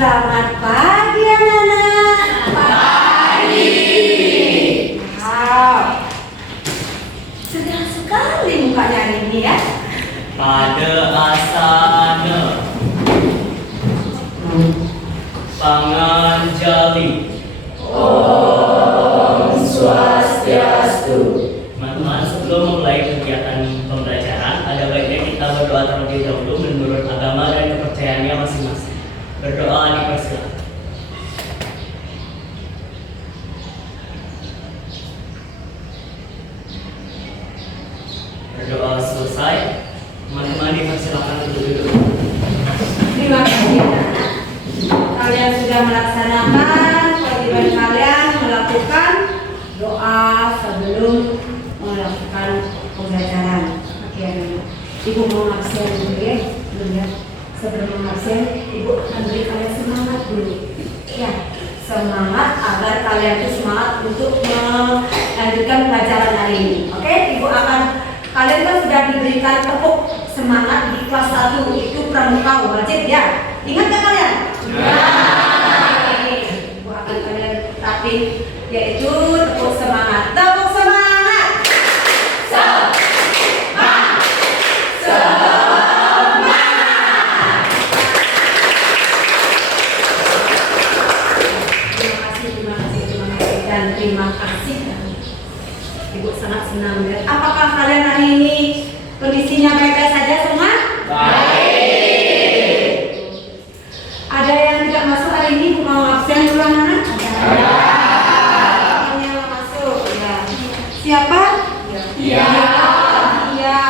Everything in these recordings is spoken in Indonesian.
Selamat pagi anak-anak. Pagi. Wow, cerdas sekali mukanya hari ini ya. Pada asana Panganjali. Om Swastiastu. Teman-teman, sebelum memulai kegiatan pembelajaran, ada baiknya kita berdoa terlebih dahulu menurut agama dan kepercayaannya masing-masing. Berdoa dipersilakan. Berdoa selesai, teman-teman dipersilakan untuk duduk. Terima kasih anak-anak. Kalian sudah melaksanakan kewajiban kalian melakukan doa sebelum melakukan pembelajaran. Oke, anak-anak. Ibu mau ngabsen dulu ya, sebelum ngabsen, ibu akan beri kalian semangat dulu. Ya, semangat agar kalian itu semangat untuk melanjutkan pelajaran hari ini. Oke, ibu akan kalian kan sudah diberikan tepuk semangat di kelas 1 itu pramuka wajib ya. Ingat gak kalian? Ya. Ibu akan kalian tapi yaitu tepuk semangat. Tepuk semangat. Terima kasih. Ibu sangat senang ya. Apakah kalian hari ini kondisinya baik-baik saja semua? Baik. Ada yang tidak masuk hari ini? Mau absen dulu anak? Ada. Yang masuk ya. Siapa? Iya. Iya.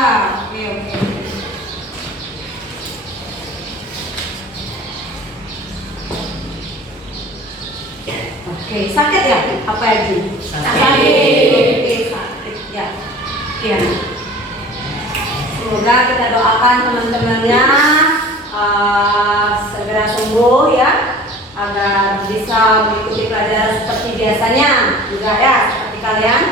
Oke. Oke, sakit ya? Apa lagi? Sakit. Oke, sakit ya. Iya. Semoga kita doakan teman-temannya segera sembuh ya, agar bisa mengikuti pelajaran seperti biasanya juga ya, seperti kalian.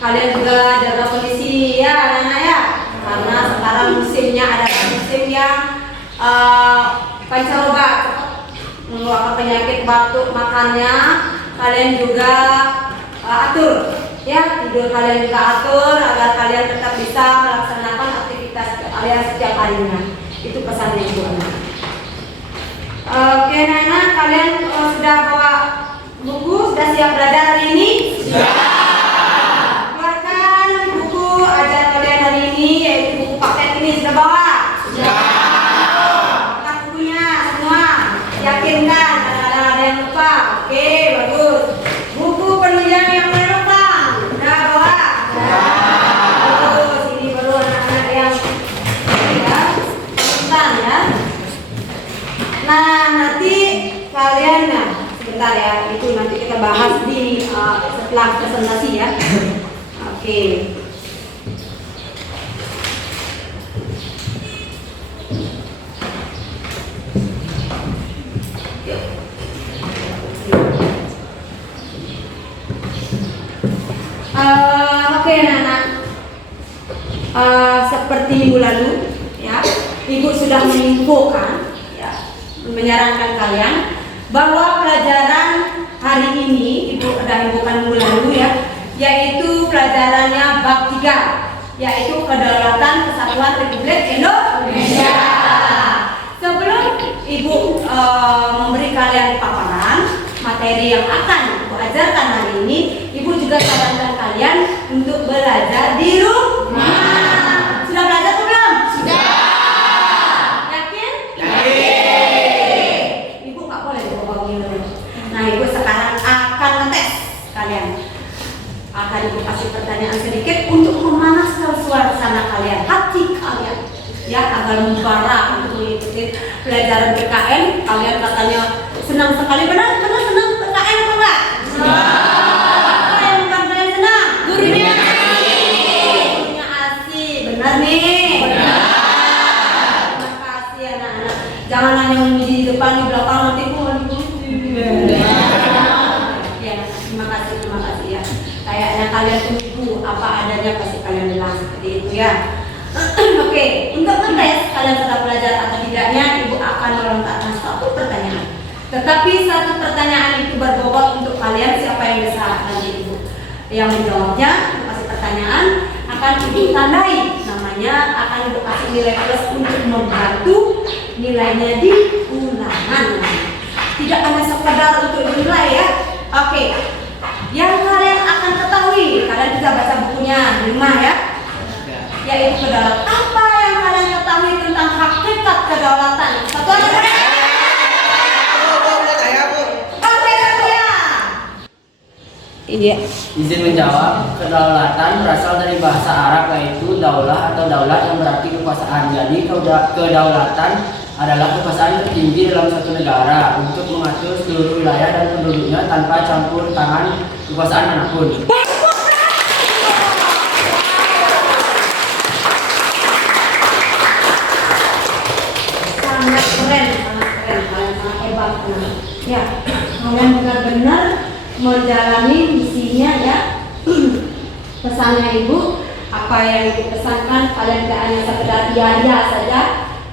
Kalian juga jaga kondisi ya anak-anak ya, karena sekarang musimnya adalah musim yang pancaroba, mengeluarkan penyakit batuk, makannya kalian juga atur ya, tidur kalian juga atur agar kalian tetap bisa melaksanakan aktivitas kalian setiap harinya. Itu pesannya ibu anak. Oke anak-anak, kalian sudah bawa buku, sudah siap belajar hari ini? Sudah. Keluarkan buku ajar kalian hari ini, yaitu buku paket ini, sudah bawa? Sudah. Buka bukunya semua, yakinkan ada yang lupa. Oke, bagus. Buku penunjang yang relevan udah bawa? Bagus. Ini baru anak-anak yang ya, pelan ya. Nah, nanti kalian sebentar ya, itu nanti kita bahas di setelah presentasi ya. Oke. Oke anak-anak, seperti minggu lalu ya, ibu sudah menginfokan ya, menyarankan kalian bahwa pelajaran hari ini ibu sudah infokan minggu lalu ya, yaitu pelajarannya bab 3, yaitu kedaulatan kesatuan Republik Indonesia. Sebelum ibu memberi kalian paparan materi yang akan ibu ajarkan hari ini, ibu juga sarankan kalian untuk belajar di rumah. Sudah belajar atau belum? Sudah. Yakin? Yakin. Ibu nggak boleh bawa minum. Nah, ibu sekarang akan ngetes kalian. Akan ibu kasih pertanyaan sedikit untuk memanaskan suasana kalian, hati kalian, ya, agar membara untuk mengikuti pelajaran PKN. Kalian katanya senang sekali, benar senang PKN apa enggak? Apa yang bukan kalian senang? Gurunya asik, benar nih? Benar. Terima kasih anak-anak. Jangan hanya memuji di depan, di belakang nanti ya, terima kasih ya. Kayaknya kalian tunggu apa adanya, pasti kalian bilang seperti itu ya. Oke, untuk ngetes kalian sudah belajar atau tidaknya, ibu akan melontarkan satu pertanyaan. Tetapi satu pertanyaan itu berbobot untuk kalian, siapa yang bisa nanti Ibu yang menjawabnya, kasih pertanyaan akan Ibu tandai, namanya akan Ibu kasih nilai plus untuk membantu nilainya di ulangan. Tidak hanya sekedar untuk nilai ya. Oke. Yang kalian akan ketahui, kalian bisa baca bukunya di rumah ya. Yaitu kedaulatan. Apa yang kalian ketahui tentang hakikat kedaulatan? Satu aja. Oke, ya. Iya. Izin menjawab, kedaulatan berasal dari bahasa Arab yaitu daulah atau daulat yang berarti kekuasaan. Jadi kedaulatan adalah kekuasaan tertinggi dalam suatu negara untuk mengatur seluruh wilayah dan penduduknya tanpa campur tangan kekuasaan manapun. Sangat keren, kalian sangat hebat. Ya, kalian benar-benar menjalani misinya ya. Pesannya Ibu, apa yang Ibu pesankan kalian tidak hanya sekedar iya saja,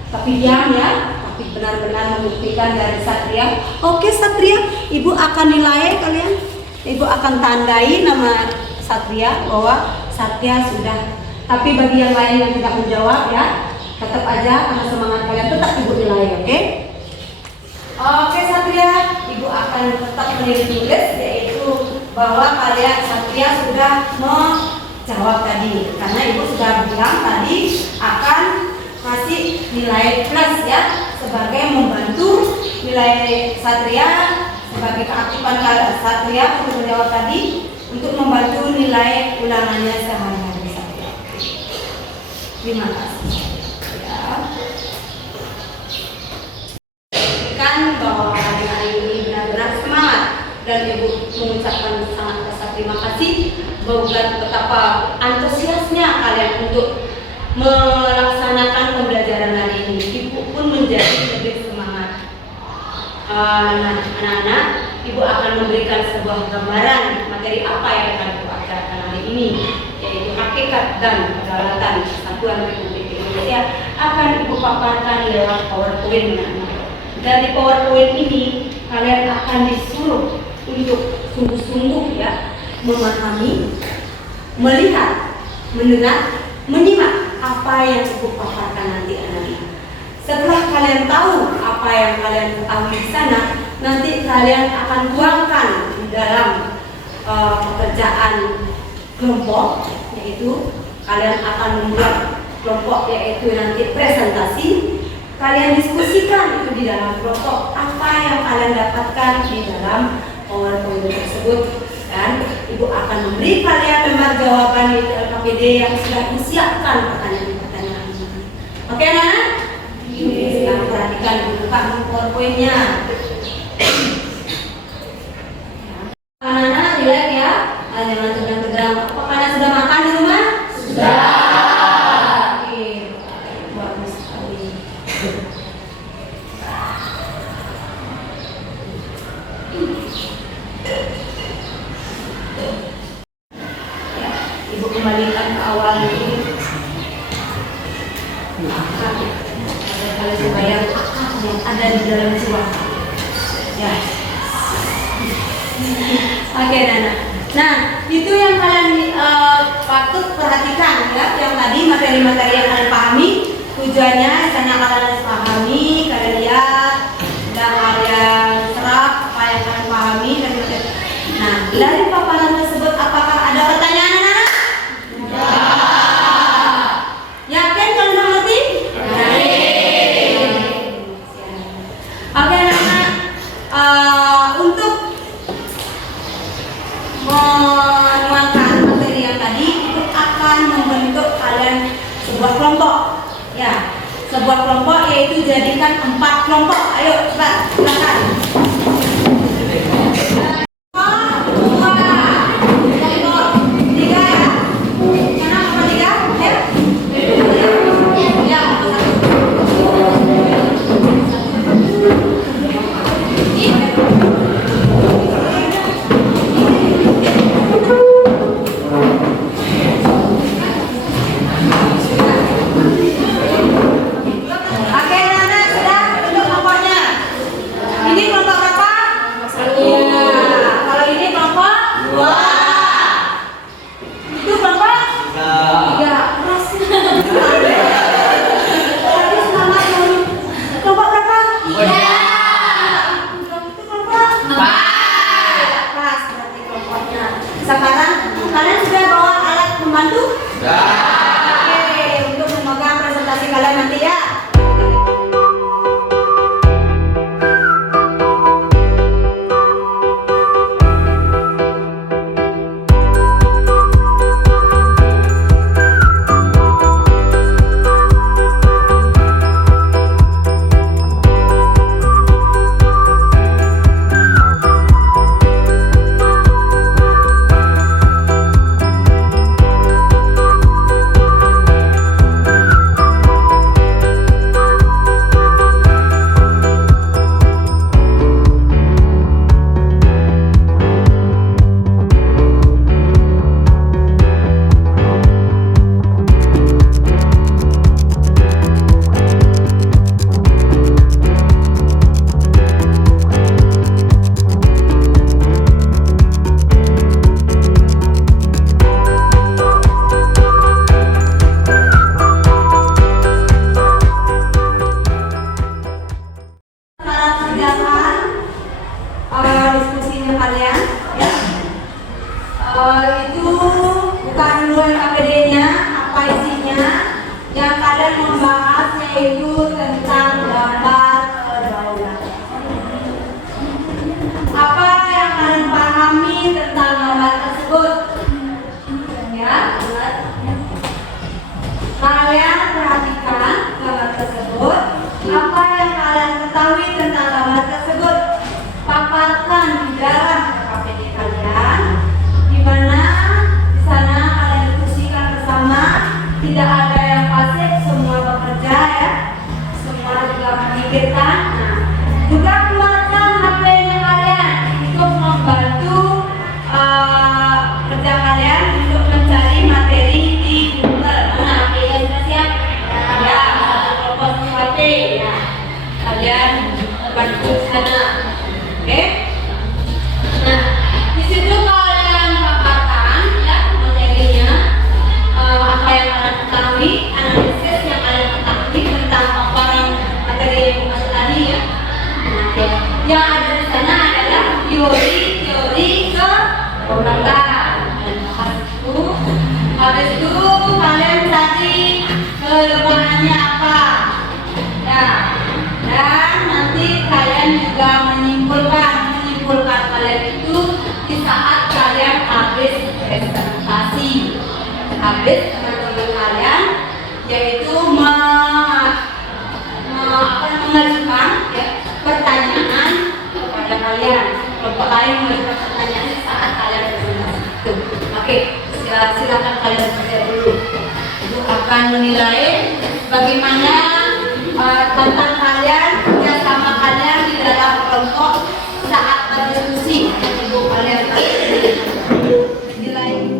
tapi diam ya, tapi benar-benar membuktikan dari Satria. Oke Satria, Ibu akan nilai kalian, Ibu akan tandai nama Satria bahwa Satria sudah. Tapi bagi yang lain yang tidak menjawab ya, tetap aja karena semangat kalian tetap Ibu nilai, oke? Oke Satria, Ibu akan tetap menulis yaitu bahwa kalian Satria sudah menjawab tadi, karena Ibu sudah bilang tadi akan kasih nilai plus ya sebagai membantu nilai Satria sebagai keaktifan Satria untuk menjawab tadi untuk membantu nilai ulangannya sehari-hari Satria. Terima kasih. Kan bahwa hari ini benar-benar semangat dan Ibu mengucapkan sangat besar terima kasih bahwa betapa antusiasnya kalian untuk melaksanakan pembelajaran hari ini. Ibu pun menjadi lebih semangat. Anak-anak, Ibu akan memberikan sebuah gambaran materi apa yang akan Ibu ajarkan hari ini, yaitu hakikat dan kedaulatan Kesatuan Republik Indonesia akan Ibu paparkan lewat PowerPoint. Dari PowerPoint ini kalian akan disuruh untuk sungguh-sungguh ya memahami, melihat, mendengar, menyimak apa yang Ibu paparkan nanti anak-anak. Setelah kalian tahu apa yang kalian ketahui di sana, nanti kalian akan tuangkan di dalam pekerjaan kelompok, yaitu kalian akan membuat kelompok yaitu nanti presentasi. Kalian diskusikan itu di dalam kelompok apa yang kalian dapatkan di dalam PowerPoint tersebut, dan Ibu akan memberi kalian lembar jawaban di LKPD yang sudah disiapkan pertanyaan-pertanyaan ini. Oke, Nana? Sekarang perhatikan, buka PowerPoint-nya. Nana, relax ya. Jangan tegang-tegang. Apakah Nana sudah makan di rumah? Sudah. Oke, bagus sekali. Ya, Ibu kembalikan ke awal ini. Kalian supaya yang ada di dalam jiwa. Ya. Oke, Nana. Nah, itu yang kalian patut perhatikan ya. Yang tadi materi-materi yang kalian pahami, tujuannya karena kalian pahami, kalian lihat dan kalian serap apa yang kalian pahami dan materi. Nah, dari paparan tersebut apakah ada pertanyaan, Nana? Ya. Yakin kalian mengerti? Oke, anak-anak, untuk menuangkan materi yang tadi itu akan membentuk kalian sebuah kelompok. Ya, sebuah kelompok yaitu jadikan 4 kelompok. Ayo, cepat, silakan. Oke, Nana sudah bentuk kelompoknya. Ini yaitu tentang gambar kedaulatan. Apa yang kalian pahami tentang gambar tersebut? Ya, kalian perhatikan gambar tersebut. Apa yang kalian ketahui tentang gambar tersebut? Paparkan di dalam KPD kalian, di mana di sana kalian diskusikan bersama. Tidak ada yang pasif, semua bekerja ya, semua juga memikirkan. Nah, juga keluarkan HP-nya kalian untuk membantu kerja kalian untuk mencari materi di Google. Nah, kalian sudah siap? Ya, telepon HP ya. Kalian bantu sana. Oke? Nah, di situ kalian paparkan ya materinya, apa yang kalian ketahui, analisis yang kalian ketahui tentang paparan materi yang dimaksud tadi ya. Nah, ya. Yang ada di sana adalah teori kedaulatan. Habis itu kalian cari kelemahannya apa, ya. Dan nanti kalian juga menyimpulkan kalian itu di saat kalian habis presentasi, habis teman-teman kalian yaitu mengajukan ya, pertanyaan kepada kalian. Kelompok kalian mengajukan pertanyaan di saat kalian presentasi itu. Oke, silakan kalian baca dulu. Itu akan menilai bagaimana tentang kalian, kerjasama kalian di dalam kelompok saat berdiskusi. Ibu kalian nilai.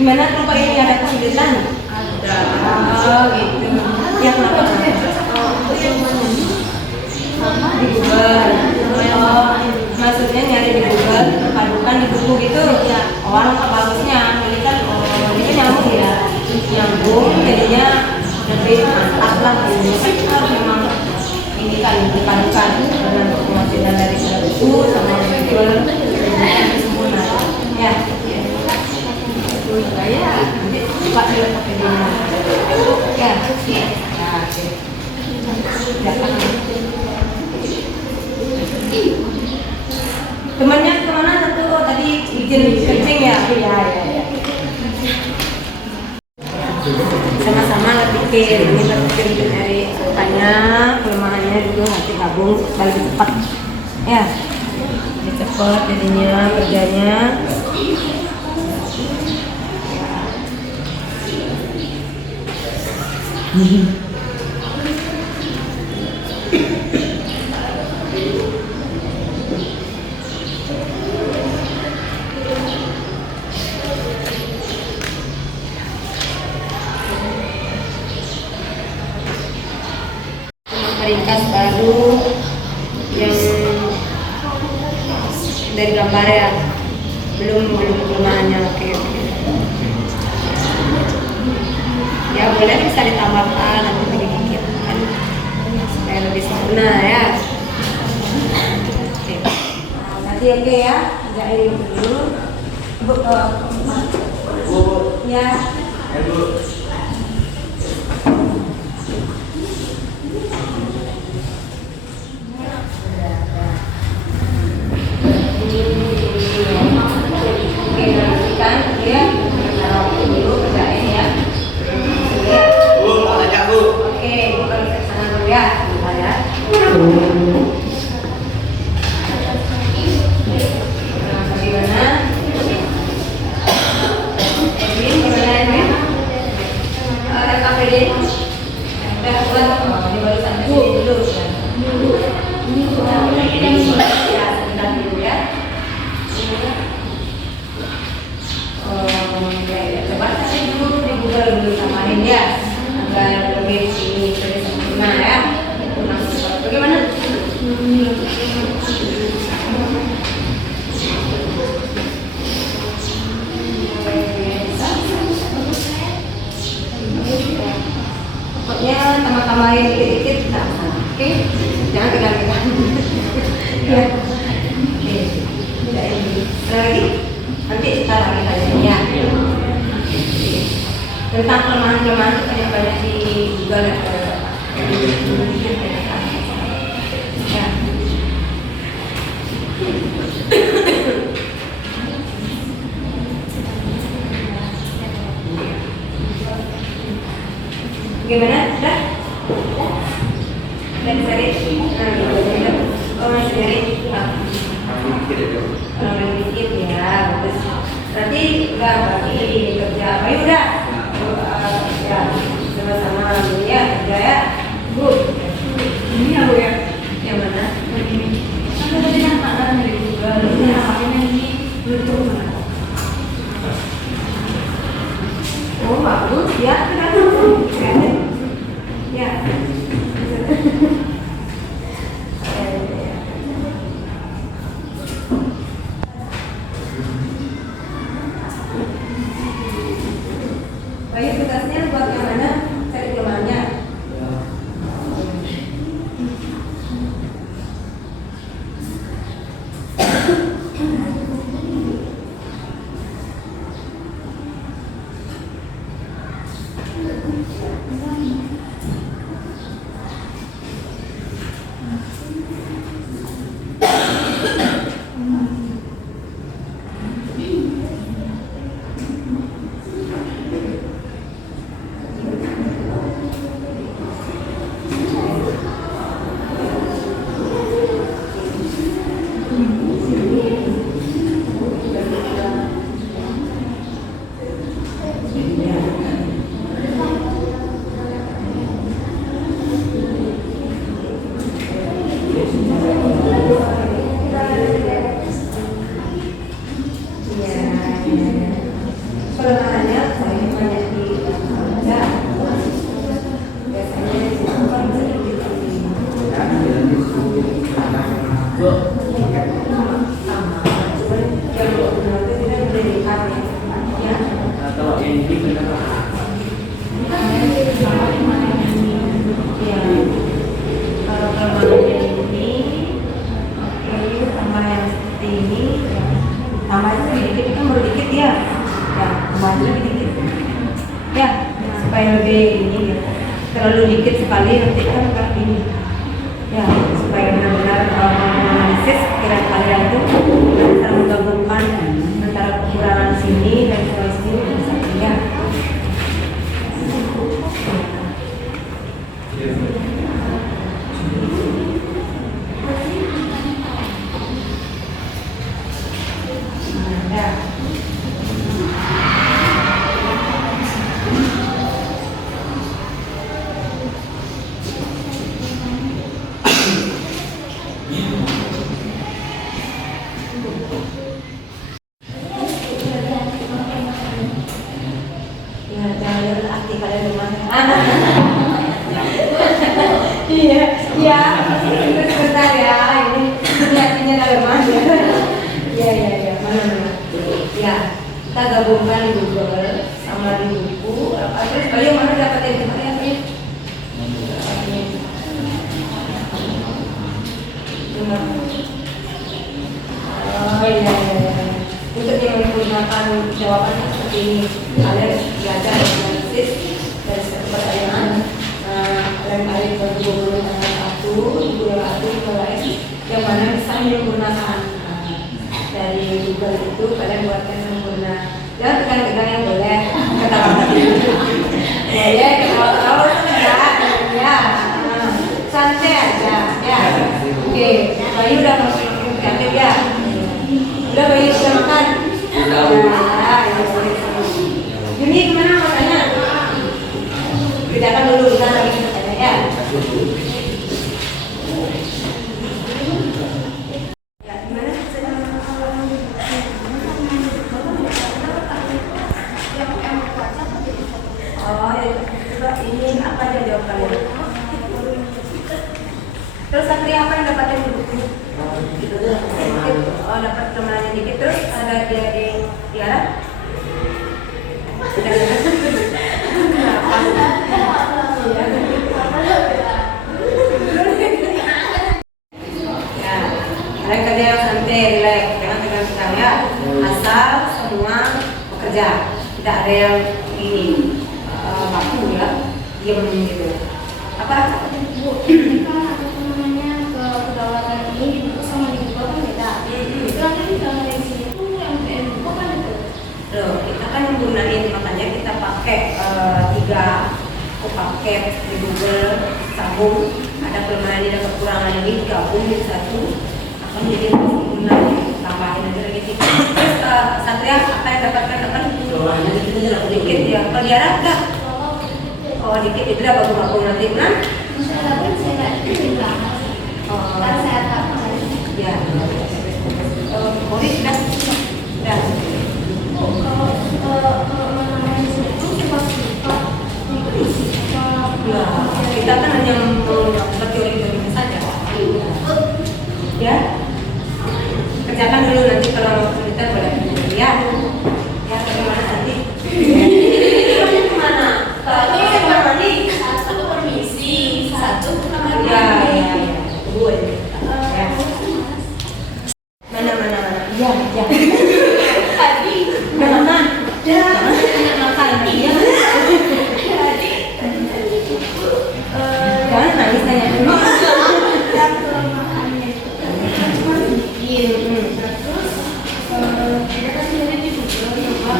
Gimana kelompok ini ada kesulitan? Ada. Oh gitu. Ya kenapa? Di Google. Oh, maksudnya nyari di Google, padukan di buku gitu. Oh, apa bagusnya? Ini kan ini nyambung ya. Nyambung jadinya lebih mantap lah. Ini kan memang ini kan dipadukan dengan penghasilan dari buku sama Google sempurna. Ya. Ya, nanti coba dulu pakai dulu. Ya. Nah, oke. Jangan. Temannya kemana satu? Oh, tadi izin kencing ya? Iya. Sama-sama pikir, ini berpikir dari sukanya, kelemahannya juga nanti gabung supaya lebih cepat. Ya, lebih cepat jadinya kerjanya. Ringkas baru yang dari gambar ya, belum kelemahannya. Oke. Ya boleh bisa ditambahkan nanti dikit kan supaya lebih sempurna ya. Oke. Nanti oke ya, kerjain dulu. Bu, ya. Tambahin dikit-dikit, oke? Jangan tegang-tegang. Ya. Oke. Lagi, nanti kita lagi tanya ya. Tentang kelemahan-kelemahan itu banyak di Google ya. Ya. Gimana? Sudah? Dan cari, oh masih cari, orang dikit ya, berarti udah bagi kerja, ayo udah, ya sama-sama ya kerja ya, Bu, ini ya Bu ya, yang mana? Ini, kan tadi yang mana dari Google, ini yang ini YouTube mana? Oh bagus ya, ya. Baik, tugasnya buat yang mana? Cari kelemahannya. Kelemahannya dikit kan baru dikit ya. Ya, tambah lagi dikit. Ya, supaya lebih ini gitu. Terlalu dikit sekali nanti kan kayak gini. Ya, supaya benar-benar menganalisis pikiran kalian itu dan bisa menggabungkan antara kekurangan sini dan kekurangan sini bisa ya. Iya, iya. Sebentar ya, ini lihatnya daleman ya. Iya. Mana. Ya, kita gabungkan di Google sama di buku. Terus kalian mana dapatin kemarin apa ya? Oh iya. Untuk yang menggunakan jawaban seperti ini, kalian belajar analisis dari satu pertanyaan. Kalian kali bergabung dengan satu, dua lain yang mana bisa menyempurnakan dari Google itu kalian buatkan sempurna. Jangan tekan-tekan yang boleh ketawa boleh ketawa ya santai aja ya. Oke, Bayu udah masuk kreatif ya. Udah Bayu sudah makan. Ini kemana makanya? Kerjakan dulu kita lagi bertanya ya. Terus Satria apa yang dapatin di buku? Oh, dapat temannya dikit. Terus ada dia yang Tiara? Ya, kalian kerja yang santai, relax, jangan tegang-tegang ya. Asal semua bekerja, tidak ada yang ini baku ya, diam gitu. Apa? Kedaulatan ini di buku sama di buku kan beda. Itu nanti kalau dari sini tuh yang buku kan itu. Loh, kita kan menggunakan makanya kita pakai 3 paket di Google sambung. Ada kelemahan dan kekurangan ini gabung jadi satu. Akan jadi guna tambahin aja lagi sih. Terus Satria apa yang dapatkan akan dikit ya. Kalau Diara enggak? Oh dikit itu udah bagus-bagus nanti kan? Saya dapat saya nggak itu belakang. Kan saya tak Ya. Kori sudah. kalau namanya di sini tuh suka Ya, kita kan hanya berteori-teori saja. Ya. Kerjakan dulu nanti kalau kita boleh. Ya. Ya, bagaimana nanti? Kemana? Kalau ini kamar mandi. satu permisi, satu kamar mandi. Ya. Tunggu aja. Ya. Mana. Ya. Tadi Makan. Jangan makan ya. Jangan nangis tanya dulu. yang kelemahannya itu cuma sedikit. Terus kita kan sendiri di Google coba.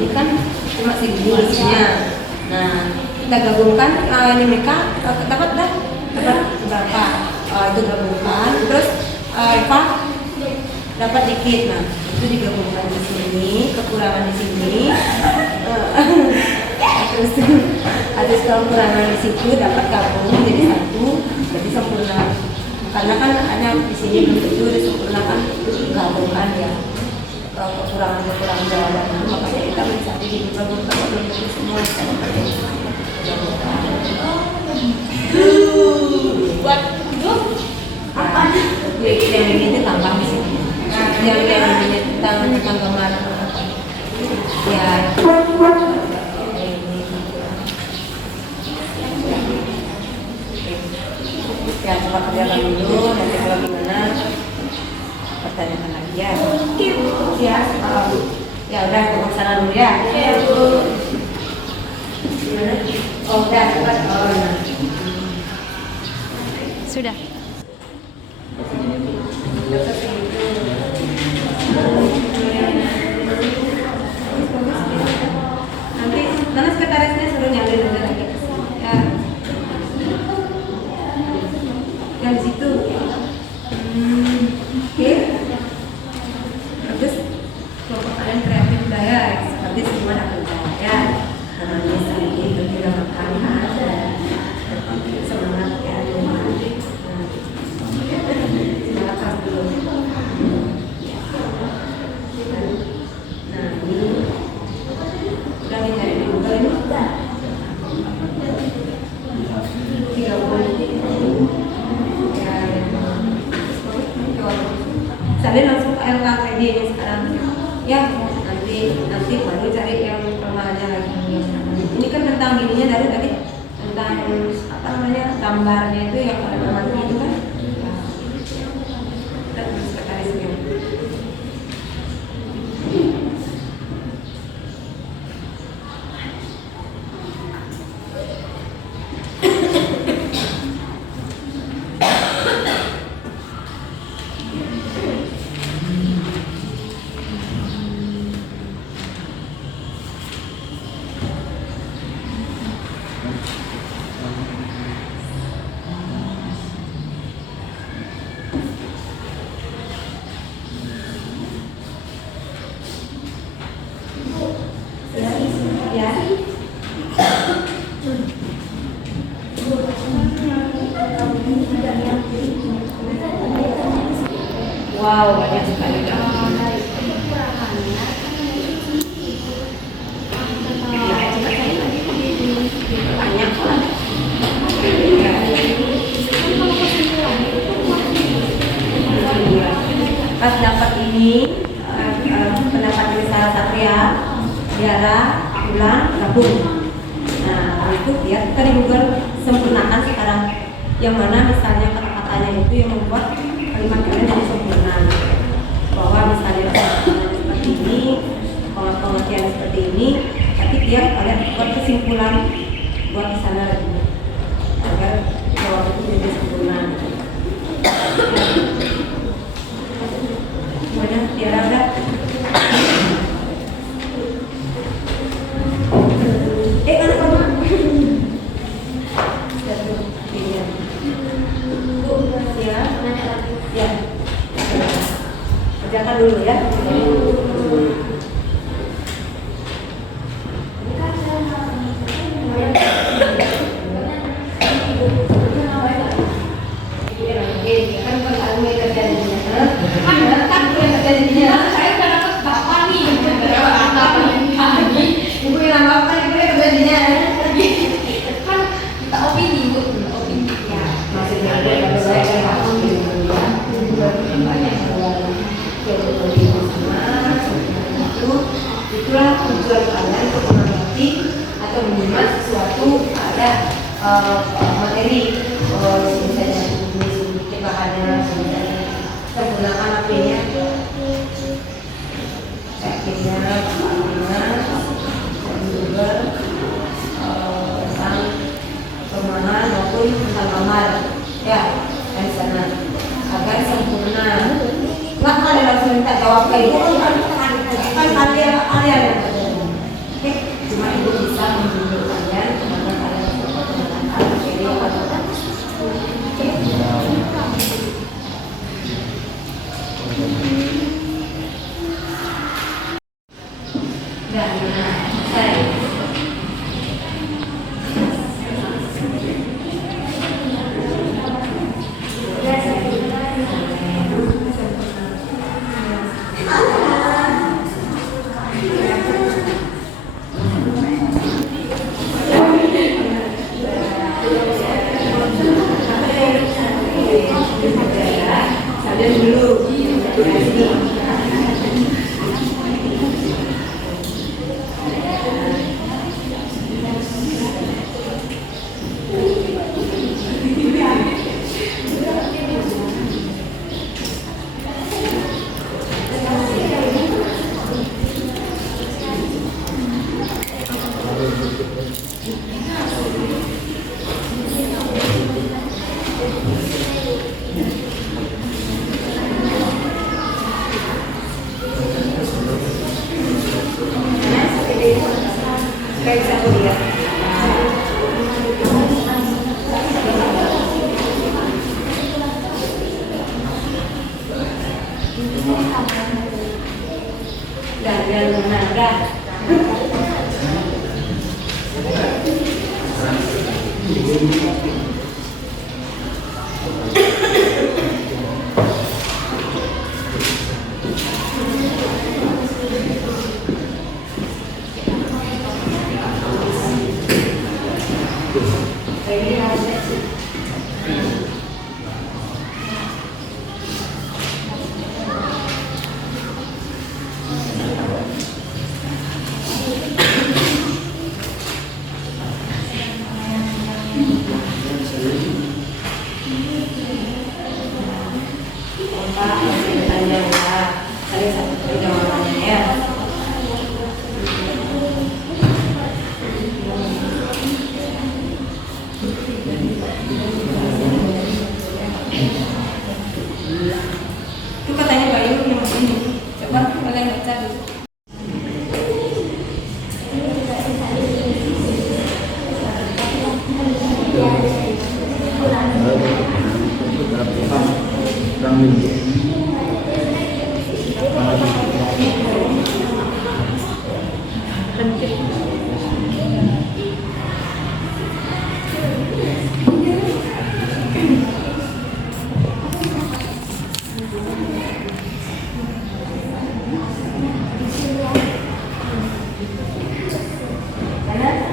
Ini kan cuma segini isinya. Nah, kita gabungkan ini mereka dapat berapa? Itu gabungkan. Terus Eva dapat dikit. Nah, itu digabungkan di sini, kekurangan di sini. Terus kekurangan di situ dapat gabung jadi satu, jadi sempurna. Karena kan ada di sini belum tentu disempurnakan gabungkan ya. Kekurangan jawaban itu makanya kita mencari di gabungkan belum tentu semua bisa memperbaiki. Buat Apa? Yang ini tambah di sini. Yang ini tentang gambar. Ya. Ya coba kerjakan dulu, nanti kalau gimana pertanyakan lagi ya. Ya, ya udah ke sana dulu ya. Iya, Bu. Gimana? Oh udah, cepat. Oh, nah. Sudah. Nanti mana sekretarisnya suruh nyalin aja lagi. Ya. Yang di situ. Oke. Terus kelompok kalian kreatif budaya seperti semua anak budaya. Misalnya itu tidak makanan. Semangat ya. Semangat dulu. Nah ini udah dicari di Google ini. 30 detik. Kalian langsung ke LKPD nya sekarang ya, nanti baru cari yang permahannya lagi. Ini kan tentang gininya dari tadi tentang apa namanya gambarnya itu yang pada permahannya itu kan kita sekretarisnya. Ya. Wow, banyak sekali. Banyak kok. Pas dapat ini pendapat dari salah Satria, Tiara, Bulan, gabung. Nah, itu dia kita di Google sempurnakan sekarang. Yang mana misalnya kata-katanya itu yang membuat kalimat kalian jadi sempurna. Bahwa misalnya kata-katanya seperti ini, pengertian seperti ini, tapi dia kalian buat kesimpulan buat di sana lagi agar jawab itu jadi sempurna. Semuanya Tiara udah. Anak kamu. Ya. Ya. Kerjakan dulu ya. Itulah tujuan kalian untuk mengerti atau menyimak sesuatu ada materi, misalnya ini bahannya, misalnya kita gunakan HP-nya, akhirnya dan juga tentang permainan maupun tentang kamar ya dari sana agar sempurna. Nggak kalian langsung minta jawab kayak gitu kan kalian yang ada. Oke, cuma ibu bisa menunjuk kalian kemana kalian dapat menggunakan materi yang ada. Oke. Dan saya Kayak bisa kuliah. Biar mana udah. Pak, masih bertanya ya. Tadi satu jawabannya ya. Itu katanya Bayu yang ini. Coba kalian baca dulu.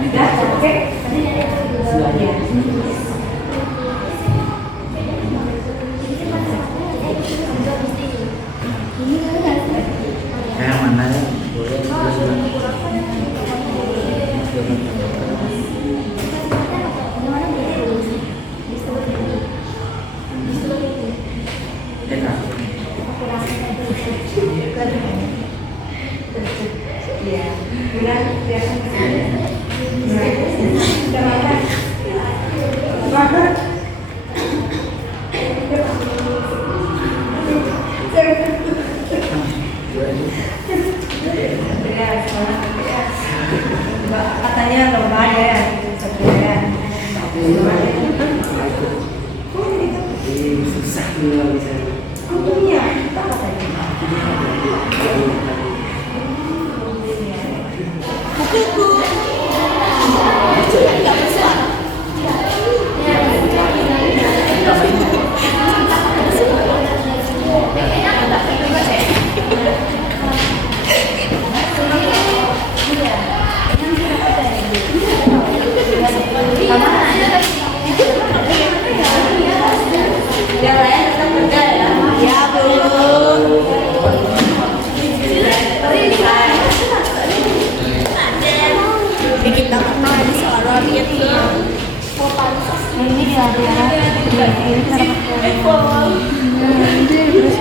Sudah, oke. Ya. Yang mana ya? Boleh. Iya. Bilang dia kan kesini. Sudah makan. Makan. Katanya lomba ya, sebenarnya. Susah juga bisa. Untungnya, apa katanya? Bukuku. Nggak bersuara. Yang lain tetap kerja ya? Ya, Bu. Dikit dapat tahu di suara dia tuh. Ini dia ini kita dapat ini terus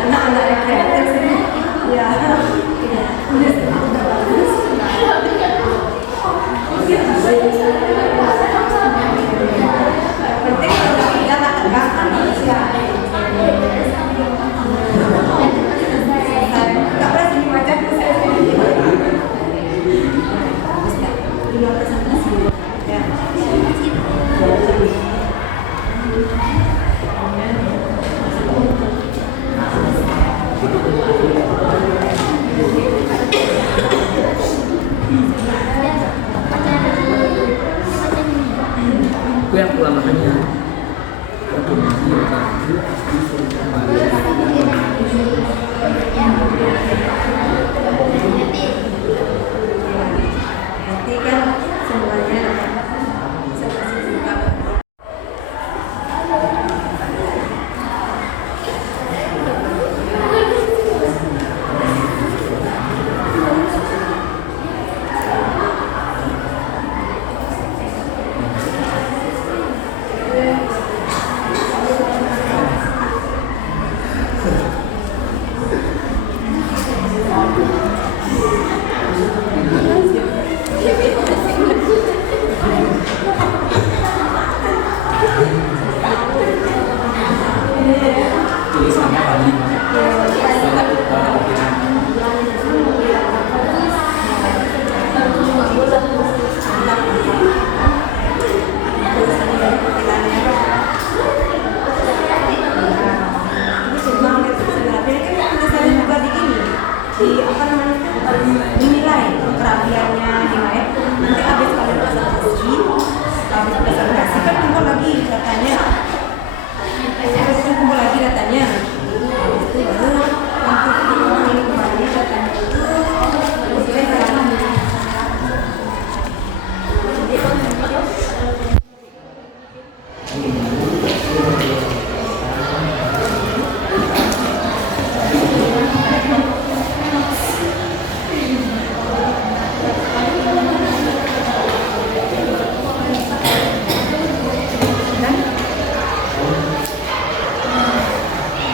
Anak-anak yang kreatif sini. Ya. Penting kalau kita tak terbang manusia. Tak pernah sini wajah saya sendiri. Dua presentasi. Ya. Aku yang pulang makannya. Nanti kan semuanya serba singkat. Tulisannya Bali. Di apa namanya dinilai kerapiannya dinilai nanti habis kalian presentasi kan kumpul lagi datanya kumpul lagi datanya habis itu baru untuk mengulangi kembali datanya itu sesuai harapan.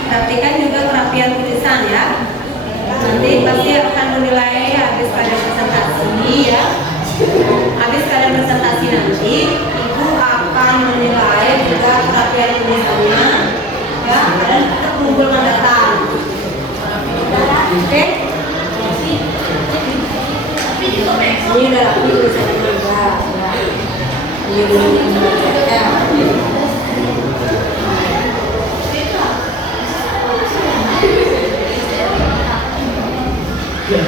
Perhatikan juga kerapian tulisan ya. Nanti pasti akan menilai habis kalian presentasi ya. Habis kalian presentasi nanti, ibu akan menilai juga kerapian tulisannya ya. Dan kita mengumpulkan data. Oke? Ini udah rapi tulisannya juga. Ini belum ya.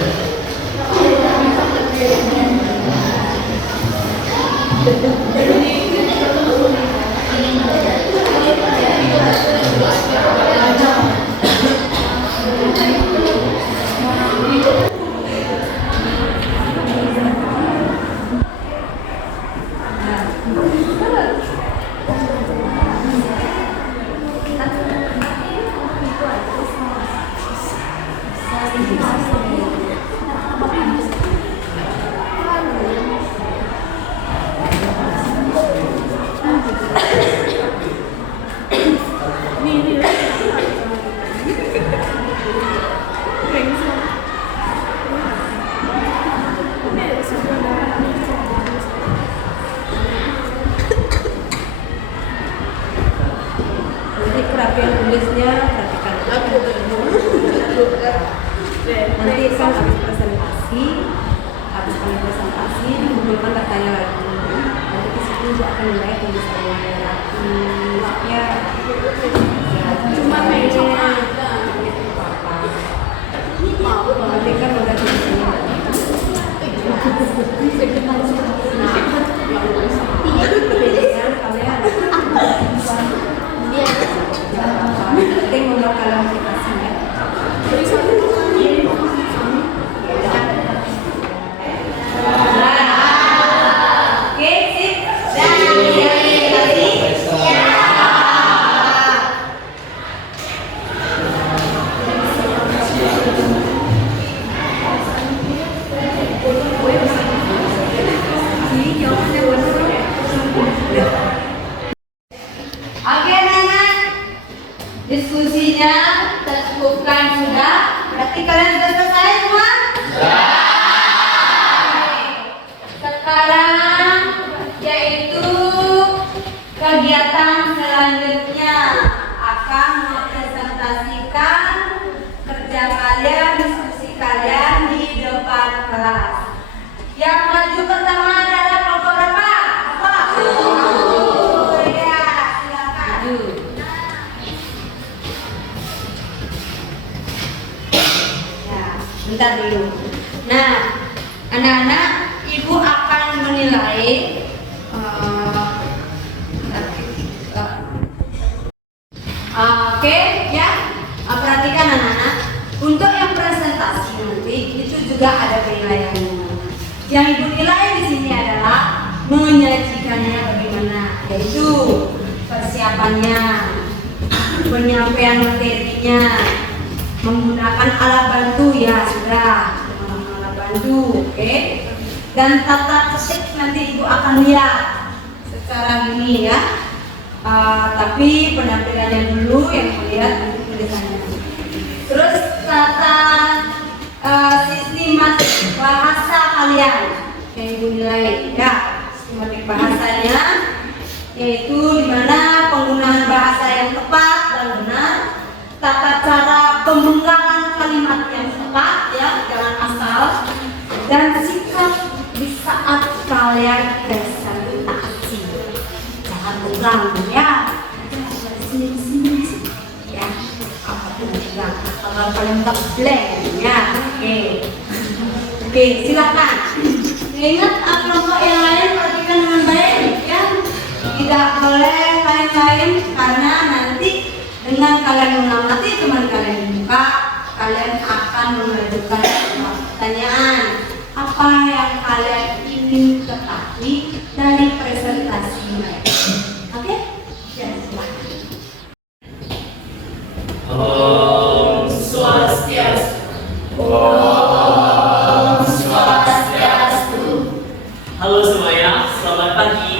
Jadi kerapian tulisnya perhatikan. Nanti kan habis kami presentasi dikumpulkan datanya lagi. Nanti di situ juga akan nilai tulisannya rapi. Ya, cuma mainnya apa? Nanti kan udah tulisannya. sebentar dulu. Nah, anak-anak, ibu akan menilai oke ya. Perhatikan anak-anak, untuk yang presentasi nanti itu juga ada penilaiannya. Yang ibu nilai di sini adalah menyajikannya bagaimana, yaitu persiapannya, penyampaian materinya, menggunakan alat bantu ya sudah, menggunakan alat bantu, oke. Dan tata ketik nanti ibu akan lihat secara gini ya. Tapi penampilannya dulu yang melihat nanti tulisannya. Terus tata sistematik bahasa kalian yang ibu nilai ya, sistematik bahasanya, yaitu dimana penggunaan bahasa yang tepat dan benar, tata cara pembengkalan kalimat yang tepat ya, jangan asal, dan sikap di saat kalian presentasi. Jangan tegang ya, sini ya, apapun tegang, kalau kalian tak blank ya, oke, silakan. Ingat kelompok yang lain perhatikan dengan baik ya. Tidak boleh lain-lain, karena nanti dengan kalian mengamati teman kalian buka, kalian akan mengajukan pertanyaan apa yang kalian ingin ketahui dari presentasi mereka. Oke? Ya, silakan. Om Swastiastu. Halo semuanya, selamat pagi.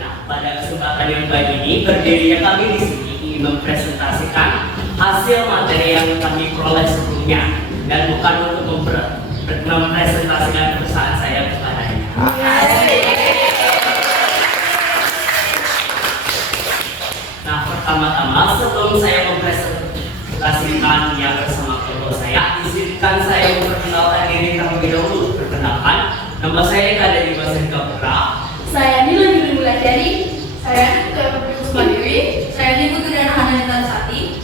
Nah, pada kesempatan yang baik ini, berdirinya kami di sini ingin mempresentasikan hasil materi yang kami peroleh sebelumnya, dan bukan untuk mempresentasikan perusahaan saya kepadanya. Nah, pertama-tama sebelum saya mempresentasikan yang bersama kelompok saya, izinkan saya memperkenalkan diri terlebih dahulu. Perkenalkan, nama saya Eka dari Bahasa Gapura. Saya Nila Yuli Mulyadi. Saya Ketua Kusuma Dewi. Saya Ibu Tudana Hananita Sati.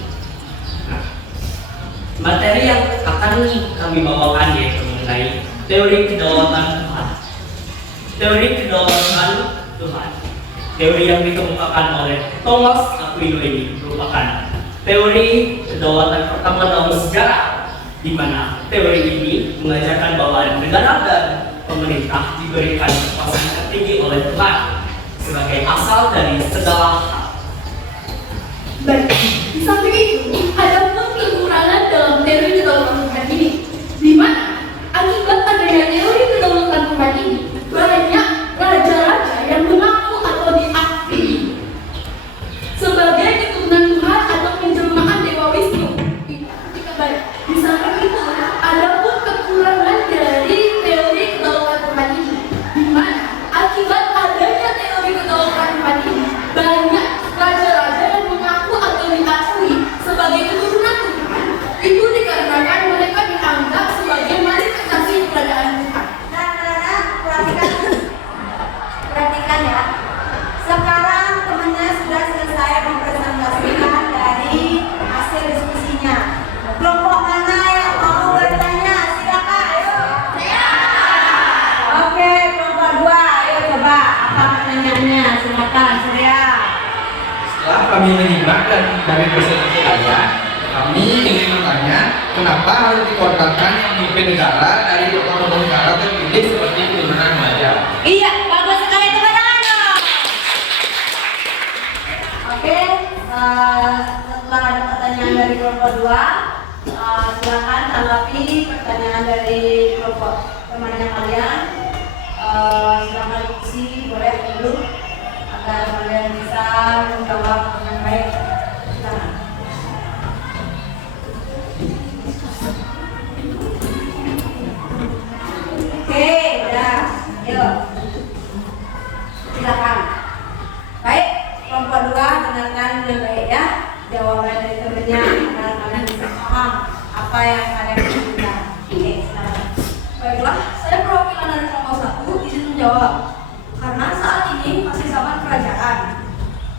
Materi yang akan kami bawakan yaitu mengenai teori kedaulatan Tuhan. Teori kedaulatan Tuhan, teori yang dikemukakan oleh Thomas Aquino ini merupakan teori kedaulatan pertama dalam sejarah, di mana teori ini mengajarkan bahwa negara dan pemerintah diberikan kekuasaan tertinggi oleh Tuhan sebagai asal dari segala hal. Baik, di samping itu ada pun kekurangan dalam teori kedaulatan Tuhan ini, di mana akibat adanya teori kedaulatan Tuhan ini banyak raja-raja yang mengaku atau diakui sebagai keturunan Tuhan atau penjelmaan Dewa Wisnu. Baik, di samping itu ada pun kekurangan dari teori kedaulatan Tuhan ini, di mana akibat adanya teori kedaulatan Tuhan ini banyak raja-raja yang mengaku atau diakui sebagai keturunan Tuhan. Itu dikarenakan mereka dianggap sebagai manifestasi keberadaan Tuhan. Nah, anak-anak, perhatikan ya. Sekarang temannya sudah selesai mempresentasikan dari hasil diskusinya. Kelompok mana yang mau bertanya? Silakan, ayo. Oke, kelompok 2, ayo coba apa pertanyaannya? Silakan, Surya. Setelah kami menyimak dari presentasi kalian, kami ingin bertanya, kenapa harus dikorbankan pemimpin negara dari tokoh-tokoh negara terpilih seperti keturunan raja? Iya, bagus sekali teman-teman. Oke, setelah ada pertanyaan dari kelompok 2, silakan tanggapi pertanyaan dari kelompok temannya kalian. Silakan diskusi, boleh dulu agar kalian bisa menjawab dengan baik. Silakan. Oke, udah, yuk. Silakan. Baik, kelompok 2 dengarkan dengan baik ya jawaban dari temannya agar kalian bisa paham apa yang kalian inginkan. Oke, silakan. Baiklah, saya perwakilan dari kelompok 1 izin menjawab. Karena saat ini masih zaman kerajaan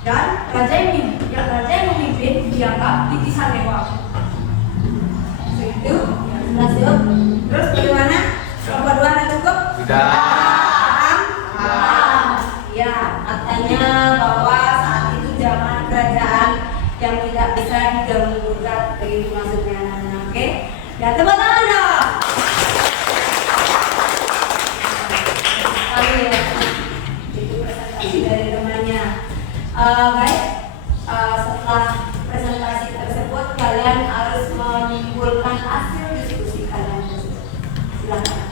dan raja yang memimpin dianggap titisan dewa. Itu jelas yuk. Terus bagaimana? Kelompok 2 udah cukup? Sudah. Paham? Paham. Ya, katanya bahwa saat itu zaman kerajaan yang tidak bisa diganggu-gugat, begitu maksudnya anak-anak. Oke? Dan tepuk tangan dong. Sekali ya. Itu presentasi dari temannya. Baik. Setelah presentasi tersebut, kalian harus menyimpulkan hasil diskusi kalian. Silakan.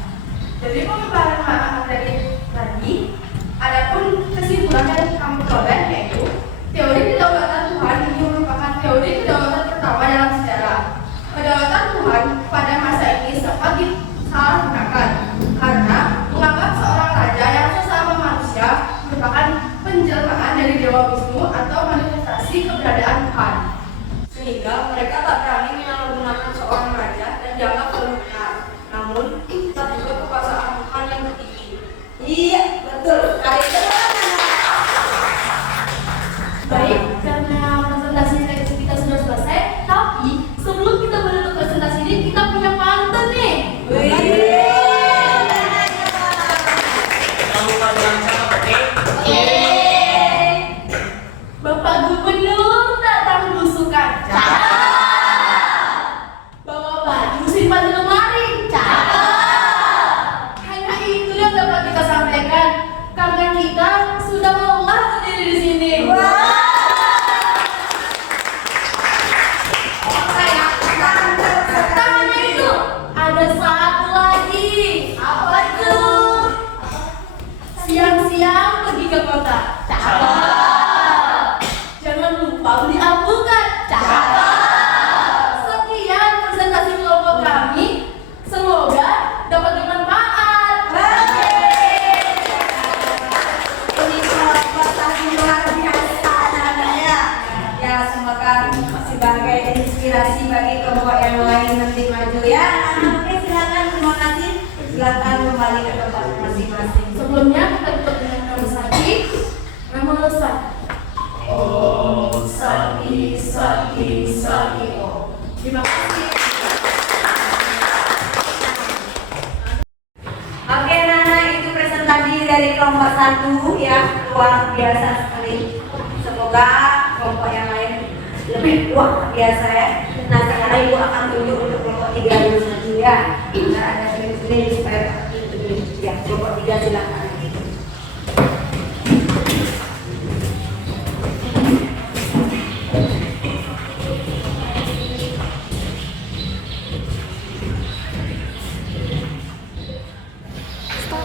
Jadi pemaparan materi tadi, adapun kesimpulan dari kami peroleh yaitu teori kedaulatan Tuhan ini merupakan teori kedaulatan pertama dalam sejarah. Kedaulatan Tuhan pada masa ini sempat disalahgunakan karena menganggap seorang raja yang sesama manusia merupakan penjelmaan dari Dewa Wisnu atau manifestasi keberadaan Tuhan. Sehingga mereka tak berani menyalahgunakan seorang raja dan dianggap benar. Namun, tak juga kekuasaan Tuhan yang tertinggi. Iya, betul. Sekali Baik, karena presentasi kita sudah selesai, tapi sebelum kita menutup presentasi ini, kita punya pantun nih. Bapak Gubernur tak tahu lusukan. Bawa baju simpan di lemari. Hanya itu yang dapat kita sampaikan karena kita sudah lelah berdiri di sini. Tak hanya itu, ada satu lagi. Apa itu? Siang-siang pergi ke kota. Jangan lupa beli alpukat. Sekian presentasi kelompok kami. Semoga dapat bermanfaat. Ini presentasi luar biasa anak-anaknya. Ya, semoga sebagai inspirasi bagi kelompok yang lain nanti maju ya. Oke, silakan. Terima kasih. Silakan kembali ke tempat masing-masing. Sebelumnya kita tutup dengan nama Saki. Nama Saki. Oh, Saki, Saki, Saki. Terima kasih. Oke, Nana, itu presentasi dari kelompok 1 ya, luar biasa sekali. Semoga kelompok yang lain lebih luar biasa ya. Nah, sekarang Ibu akan tunjuk untuk kelompok 3 dulu saja ya. Nah, ada sini supaya itu ya, kelompok 3 silakan.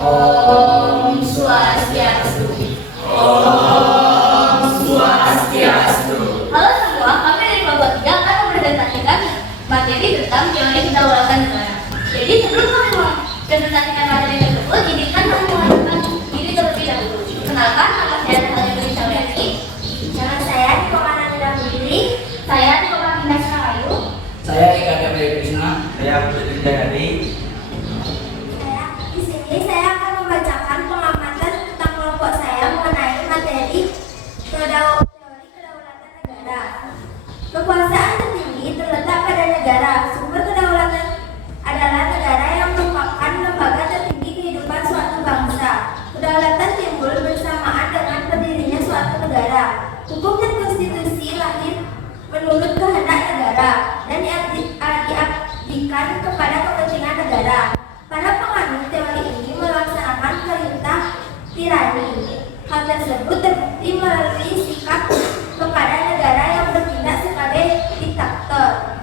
Om Swastiastu. Om Swastiastu. Halo semua, kami dari kelompok 3 akan mempresentasikan materi tentang teori kedaulatan negara. Jadi sebelum kami mempresentasikan materi tersebut, izinkan kami mengenalkan diri terlebih dahulu. Kenalkan, nama saya Natalia Dwi Sawiati. Nama saya Niko Mananda Billy. Saya Niko Mananda Sarayu. Saya Eka Gabriel Krishna. Saya Putri Jayadi. Di sini saya akan membacakan pengamatan tentang kelompok saya mengenai materi teori kedaulatan negara. Kekuasaan tertinggi terletak pada negara. Sumber kedaulatan adalah negara yang merupakan lembaga tertinggi kehidupan suatu bangsa. Kedaulatan timbul bersamaan dengan berdirinya suatu negara. Hukum dan konstitusi lahir menurut kehendak negara dan diabdikan kepada kepentingan negara. Para penganut teori ini melaksanakan perintah tirani. Hal tersebut terbukti melalui sikap kepada negara yang bertindak sebagai diktator.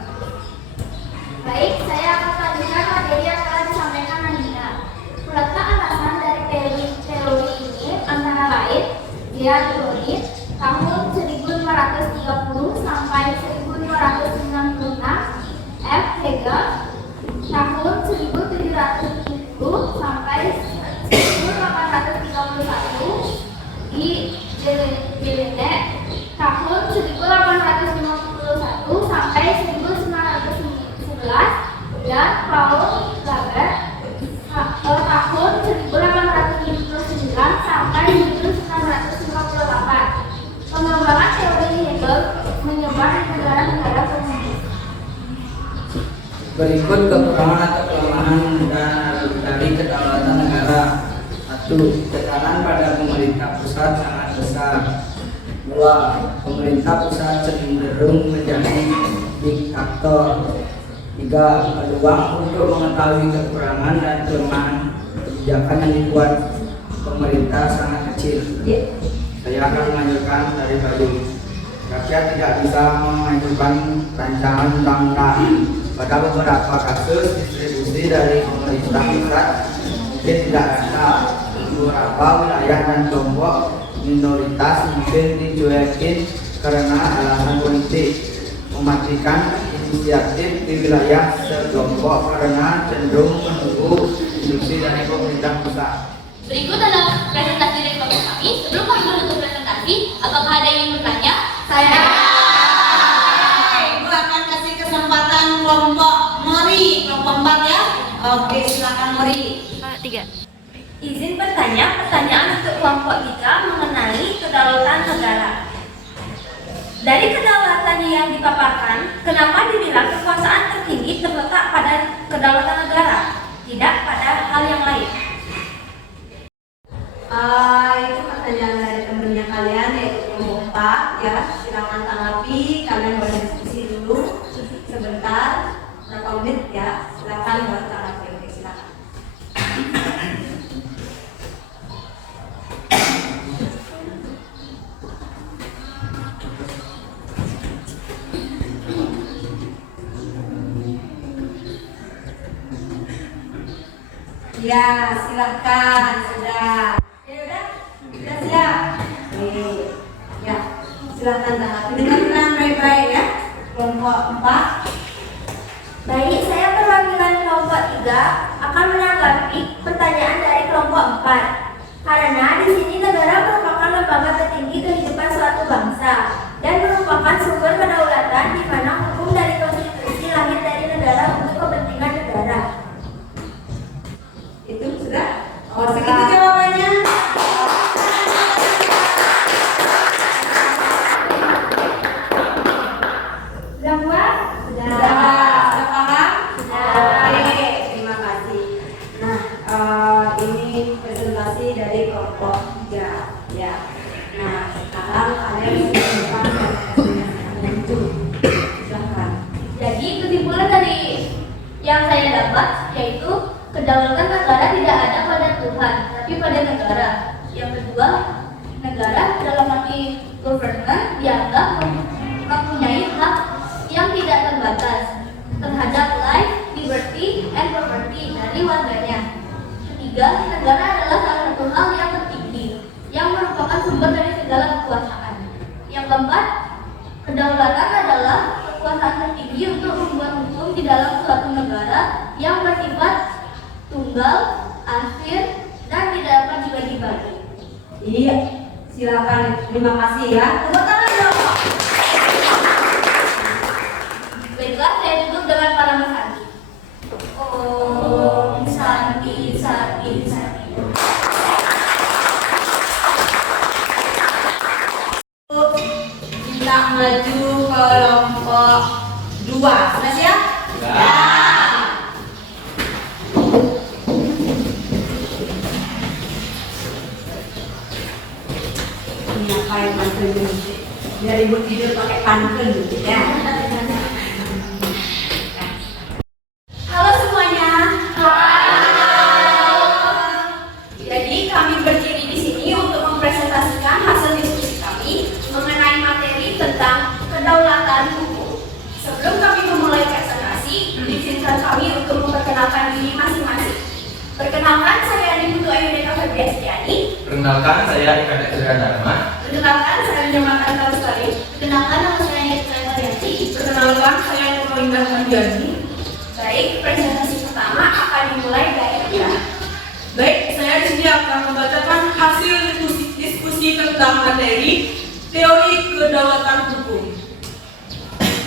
Baik, saya akan melanjutkan materi yang telah disampaikan Nandina. Letak alasan dari teori ini antara lain dia teori tahun 1530 sampai 1596, F. Hegel tahun 1770 sampai 1831, I. Delaunay tahun 1851 sampai 1911, dan Paul Lagarde tahun 1879 sampai 1958. Pengembangan teori Hegel menyebar di negara-negara komunis. Berikut kekurangan atau kelemahan dari kedaulatan negara. 1. Tekanan pada pemerintah pusat sangat besar. 2. Pemerintah pusat cenderung menjadi diktator. 3. Peluang untuk mengetahui kekurangan dan kelemahan kebijakan yang dibuat pemerintah sangat kecil. Saya akan mengajukan dari Bayu. Rakyat tidak bisa mengajukan rancangan undang-undang. Pada beberapa kasus distribusi dari pemerintah pusat mungkin tidak ada. Beberapa wilayah dan kelompok minoritas mungkin dicuekin karena alasan politik, mematikan inisiatif di wilayah sekelompok karena cenderung menunggu instruksi dari pemerintah pusat. Berikut adalah presentasi dari kelompok kami. Sebelum kami menutup presentasi, apakah ada yang ingin bertanya? Saya. Ibu akan kasih kesempatan kelompok Mori, kelompok 4 ya. Oke, silakan Mori. 3. Izin bertanya, pertanyaan untuk kelompok kita mengenai kedaulatan negara. Dari kedaulatan yang dipaparkan, kenapa dibilang kekuasaan tertinggi terletak pada kedaulatan negara, tidak pada hal yang lain? Itu pertanyaan dari temennya kalian yaitu kelompok 4 ya. Silakan tanggapi, kalian boleh diskusi dulu sebentar, berapa menit ya. Silakan buat tanggapi. Oke, silakan. Ya, silakan sudah. Sudah siap. Nih, ya, silakan tanggapi dengan baik-baik ya. Kelompok 4. Baik, saya perwakilan kelompok 3 akan menanggapi pertanyaan dari kelompok 4. Karena di sini negara merupakan lembaga tertinggi kehidupan suatu bangsa dan merupakan sumber kedaulatan di mana hukum dari konstitusi lahir dari negara untuk kepentingan negara. Itu sudah? Oh, segitu jawabannya. Sudah puas? Sudah paham? Oke, terima kasih. Nah, ini presentasi dari kelompok 3 ya. Nah, sekarang kalian silakan itu. Silakan. Jadi kesimpulan dari yang saya dapat yaitu kedaulatan negara tidak ada pada Tuhan, tapi pada negara. Yang kedua, negara dalam arti government dianggap mempunyai hak yang tidak terbatas terhadap life, liberty, and property dari warganya. Ketiga, negara adalah salah satu hal yang tertinggi yang merupakan sumber dari segala kekuasaan. Yang keempat, kedaulatan adalah kekuasaan tertinggi untuk membuat hukum di dalam suatu negara yang bersifat tunggal, asir, dan tidak dapat dibagi-bagi. Iya, silakan. Terima kasih ya. Tepuk tangan dong. Baiklah, saya tutup dengan para Santi. Om Santi, Santi, Santi. Kita maju kelompok 2. Sudah siap? Ya. Ini apa yang pantun ini? Biar ibu tidur pakai pantun ya. Halo semuanya. Jadi kami berdiri di sini untuk mempresentasikan hasil diskusi kami mengenai materi tentang kedaulatan hukum. Sebelum kami memulai presentasi, izinkan kami untuk memperkenalkan diri masing-masing. Perkenalkan, saya Ibu Ayudeka Febriastiani. Perkenalkan, saya Ika Dara Dharma. Perkenalkan, saya Nyamatan Kalustari. Perkenalkan, nama saya Yusra Marianti. Perkenalkan, saya Nurlindah Andiani. Baik, presentasi pertama akan dimulai dari Ika. Baik, saya di sini akan membacakan hasil diskusi tentang materi teori kedaulatan hukum.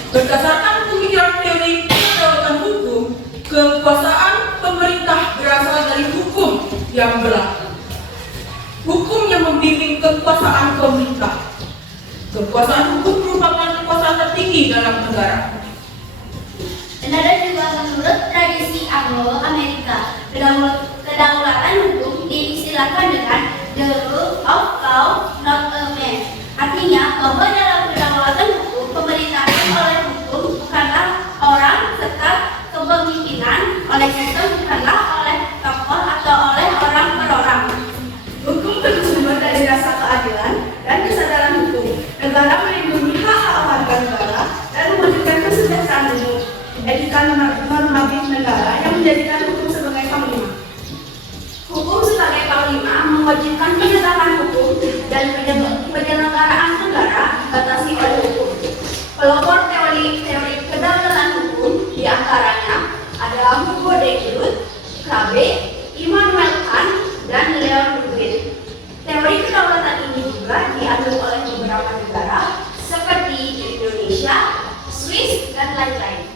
Berdasarkan pemikiran teori kedaulatan hukum, kekuasaan pemerintah berasal dari hukum yang berlaku. Hukum yang membimbing kekuasaan pemerintah. Kekuasaan hukum merupakan kekuasaan tertinggi dalam negara. dan juga menurut tradisi Anglo-Amerika. Kedaulatan hukum diistilahkan dengan the rule of law, not a man. Artinya bahwa dalam kedaulatan hukum, pemerintahan oleh hukum bukanlah orang, serta kepemimpinan oleh sistem bukanlah oleh tokoh atau oleh orang per orang. Hukum bersumber dari rasa keadilan dan kesadaran hukum. Negara melindungi hak-hak warga negara dan mewujudkan kesejahteraan umum. Etika normatif negara yang menjadikan hukum sebagai panglima. Hukum sebagai panglima mewajibkan penegakan hukum dan penyelenggaraan negara dibatasi oleh hukum. Pelopor teori kedaulatan hukum diantaranya adalah Hugo de Groot, Crabbe, Immanuel Kant, dan Leon Bruegel. Teori kedaulatan ini juga diambil oleh beberapa negara seperti Indonesia, Swiss, dan lain-lain.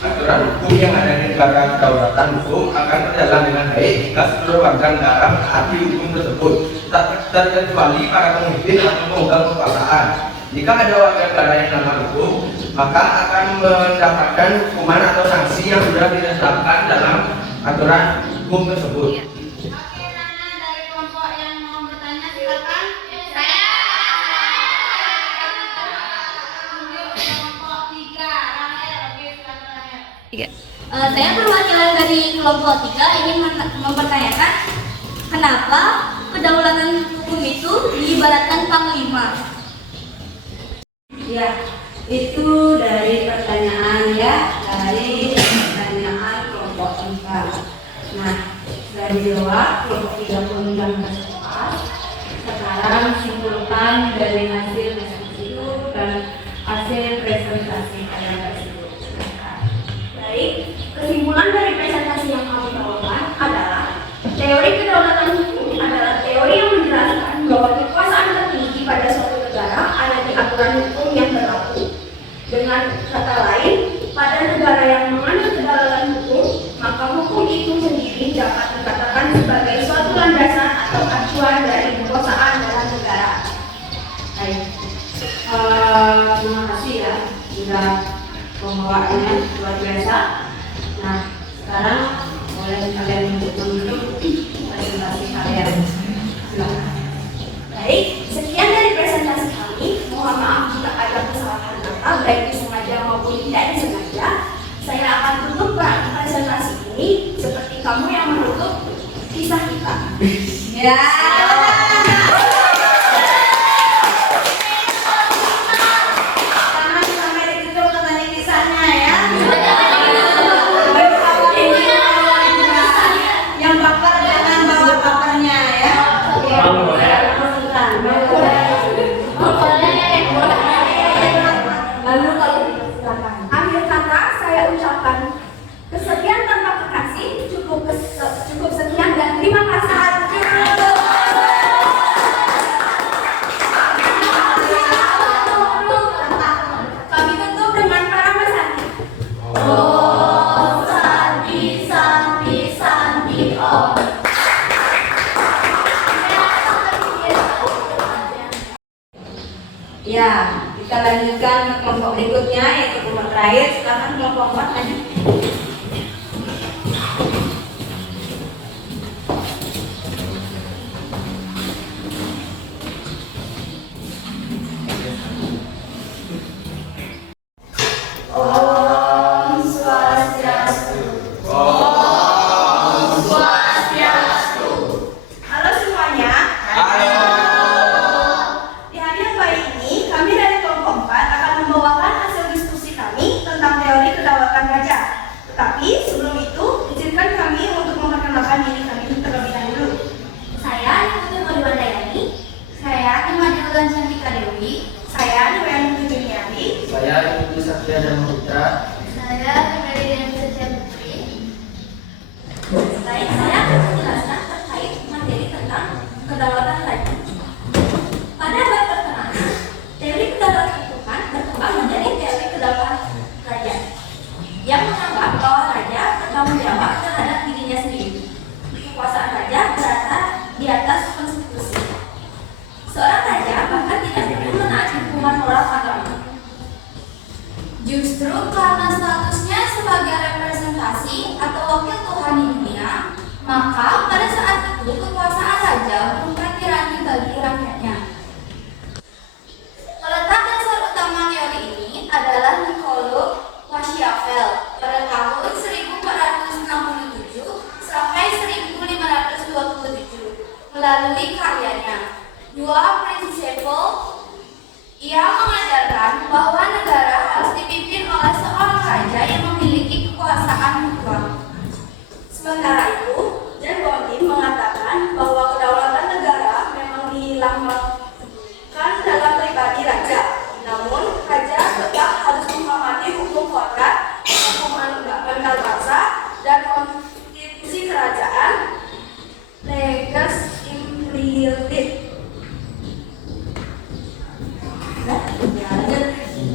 Aturan hukum yang ada di negara kedaulatan hukum akan berjalan dengan baik jika seluruh warga negara menaati hukum tersebut, tak terkecuali para pemimpin atau pemegang kekuasaan. Jika ada warga negara yang melanggar hukum, maka akan mendapatkan hukuman atau sanksi yang sudah ditetapkan dalam aturan hukum tersebut. Oke, Nana dari kelompok yang mau bertanya silakan. Saya. Tunjuk kelompok 3. Rahel, oke silakan. Saya perwakilan dari kelompok 3 ingin mempertanyakan kenapa kedaulatan hukum itu diibaratkan panglima. Ya, itu dari pertanyaan kelompok 3. Nah, sudah dijawab, kelompok 3 pun sudah menjawab. Sekarang simpulkan dari hasil diskusi itu dan hasil presentasi kalian tersebut. Baik, kesimpulan dari presentasi yang kami bawakan adalah teori kedaulatan hukum adalah teori yang menjelaskan bahwa kekuasaan tertinggi pada suatu negara ada di aturan hukum yang berlaku. Dengan kata lain, pada negara yang menganut kedaulatan hukum, maka hukum itu sendiri dapat dikatakan sebagai suatu landasan atau acuan dari kekuasaan dalam negara. Baik, terima kasih ya sudah membawakannya luar biasa. Nah, sekarang boleh kalian menutup presentasi kalian. Silakan. Baik, sekian dari presentasi kami. Mohon maaf jika ada kesalahan kata, baik disengaja maupun tidak disengaja. Saya akan tutup presentasi ini seperti kamu yang menutup kisah kita. Ya. Jangan sampai ditutup katanya kisahnya ya. Yang baper jangan bawa bapernya ya. Lalu kalau silakan. Akhir kata saya ucapkan kesekian tanpa kekasih, cukup sekian dan terima kasih. Kami tutup dengan para masani. Oh, Santi, Santi, Santi, oh. Ya, kita lanjutkan ke kelompok berikutnya yaitu kelompok terakhir. Silakan kelompok 4 lanjut. Om Swastiastu. Om Swastiastu. Halo semuanya. Di hari yang baik ini, kami dari kelompok 4 akan membawakan hasil diskusi kami tentang teori kedaulatan raja. Tetapi sebelum itu, izinkan kami untuk memperkenalkan diri kami terlebih dahulu. Saya Putri Madiwandayani. Saya Imadi Ulan Cantika Dewi. Saya Nurani Juniati. Saya Ibu Satria Dharma Putra. Saya Kembali dengan Setia Putri. Baik, saya akan menjelaskan terkait materi tentang kedaulatan raja. Pada bab pertama, teori kedaulatan itu kan berkembang menjadi teori kedaulatan raja yang menganggap bahwa raja bertanggung jawab terhadap dirinya sendiri. Kekuasaan raja berada di atas konstitusi. Seorang raja bahkan tidak perlu menaati hukuman moral agama. Justru karena statusnya atau wakil Tuhan di dunia, maka pada saat itu kekuasaan raja merupakan tirani bagi rakyatnya. Peletak dasar utama teori ini adalah Niccolo Machiavelli pada tahun 1467 sampai 1527 melalui karyanya Dua Principes. Ia mengajarkan bahwa negara harus dipimpin oleh seorang raja yang memiliki kekuasaan mutlak. Sementara itu, John Bontin mengatakan bahwa kedaulatan negara memang dihilangkan dalam pribadi raja. Namun, raja tetap harus menghormati hukum kodrat, hukum antarabangsa, dan konstitusi kerajaan. Leges implicit.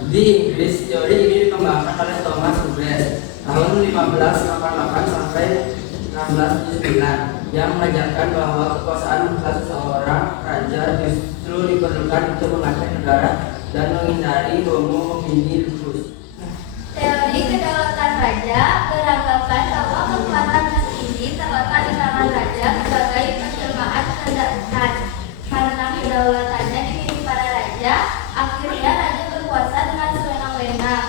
Di Inggris, teori ini dikembangkan oleh Thomas Hobbes tahun 1588 sampai 1679 yang mengajarkan bahwa kekuasaan mutlak seorang raja justru diperlukan untuk mengatur negara dan menghindari homo hominidus. Teori kedaulatan raja beranggapan bahwa kekuatan tertinggi terletak di tangan raja sebagai penjelmaan kerajaan. Karena kedaulatannya dimiliki para raja, akhirnya raja berkuasa dengan sewenang-wenang.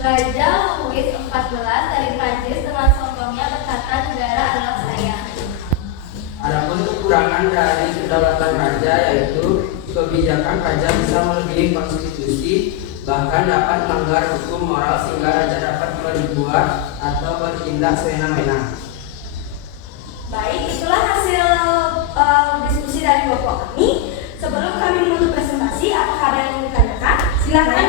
Raja Louis XIV dari Prancis dengan sombongnya berkata, negara adalah saya. Adapun kekurangan dari kedaulatan raja yaitu kebijakan raja bisa melebihi konstitusi, bahkan dapat melanggar hukum moral sehingga raja dapat berbuat atau bertindak sewenang-wenang. Baik, itulah hasil diskusi dari kelompok kami. Sebelum kami menutup presentasi, apakah ada yang ingin ditanyakan? Silakan.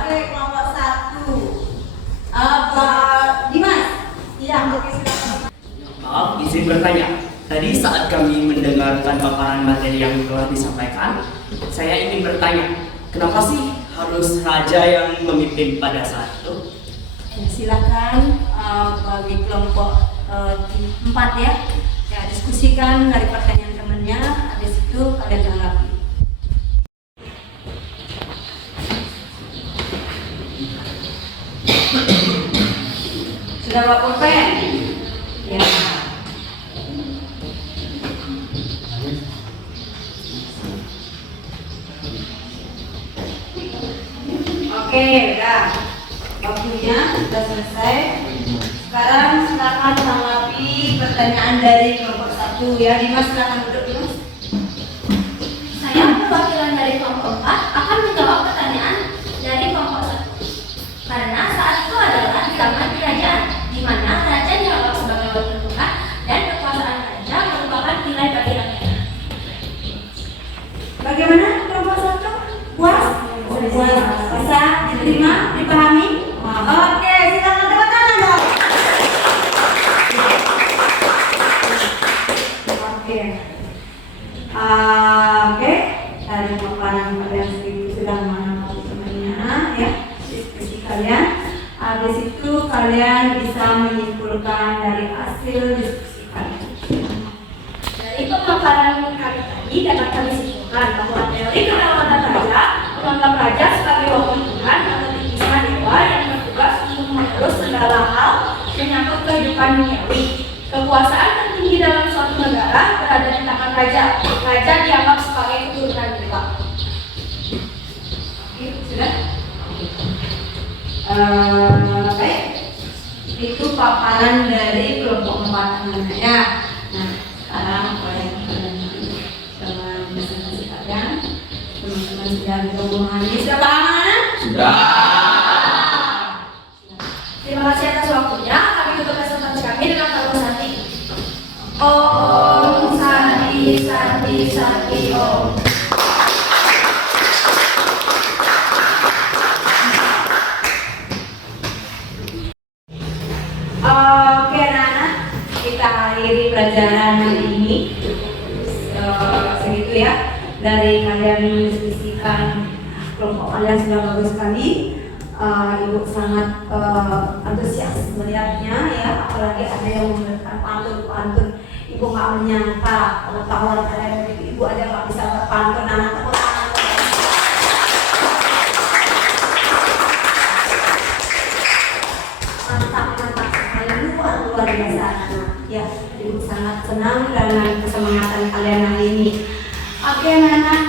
Oke, kelompok 1. Pak Dimas. Iya, oke, silakan. Maaf, izin bertanya. Tadi saat kami mendengarkan paparan materi yang telah disampaikan, saya ingin bertanya, kenapa sih harus raja yang memimpin pada saat itu? Ya, silakan bagi kelompok 4 ya. Ya, diskusikan dari pertanyaan temannya, habis itu kalian tanggapi. Sudah bawa pulpen? Ya. Oke, udah. Waktunya sudah selesai. Sekarang silakan tanggapi pertanyaan dari kelompok 1 ya. Dimas, silakan duduk Dimas. Saya perwakilan dari kelompok 4 akan menjawab pertanyaan dari kelompok 1. Karena saat itu adalah zaman kerajaan, di mana raja dianggap sebagai wakil Tuhan dan kekuasaan raja merupakan nilai bagi rakyat. Bagaimana kelompok 1? Puas? Puas. Bisa diterima, dipahami? Oke, silakan tepuk tangan dong. Oke. Oke, dari paparan kalian sendiri sudah mengenal temannya ya, diskusi kalian. Habis itu kalian bisa menyimpulkan dari hasil diskusi kalian. Dari pemaparan kami tadi dapat kami simpulkan bahwa teori kedaulatan raja menganggap raja sebagai wakil Tuhan atau titisan dewa yang bertugas untuk mengurus segala hal menyangkut kehidupan duniawi. Kekuasaan tertinggi dalam suatu negara berada di tangan raja. Raja dianggap sebagai keturunan dewa. Oke, sudah? Baik. Itu paparan dari kelompok 4 temannya ya. Nah, sekarang kalian dengan presentasi kalian, teman-teman sudah memahami. Sudah paham? Sudah. Terima kasih atas waktunya. Kami tutup presentasi kami dengan kalimat Santi. Om Santi, Santi, Santi, Om. Oke, anak-anak, kita akhiri pelajaran hari ini. Segitu ya. Dari kalian mendiskusikan kelompok kalian sudah bagus sekali. Ibu sangat antusias melihatnya ya, apalagi ada yang memberikan pantun. Ibu nggak menyangka pengetahuan kalian begitu. Ibu aja nggak bisa berpantun, anak tepuk tangan. Mantap. dengan kesemangatan kalian hari ini. Oke anak-anak,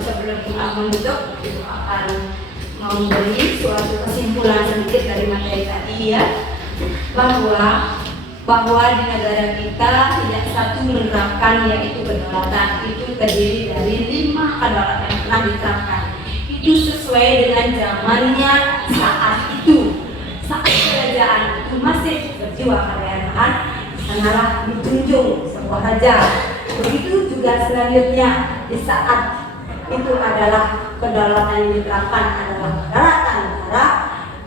sebelum kita menutup, kita akan memberi suatu kesimpulan sedikit dari materi tadi ya, bahwa di negara kita tidak satu menerapkan yaitu kedaulatan. Itu terdiri dari 5 kedaulatan yang pernah diterapkan. Itu sesuai dengan zamannya saat itu. Saat kerajaan itu masih berjiwa kerajaan, sanalah ditunjuk sebuah raja. Begitu juga selanjutnya di saat itu adalah kedaulatan yang diterapkan adalah kedaulatan negara,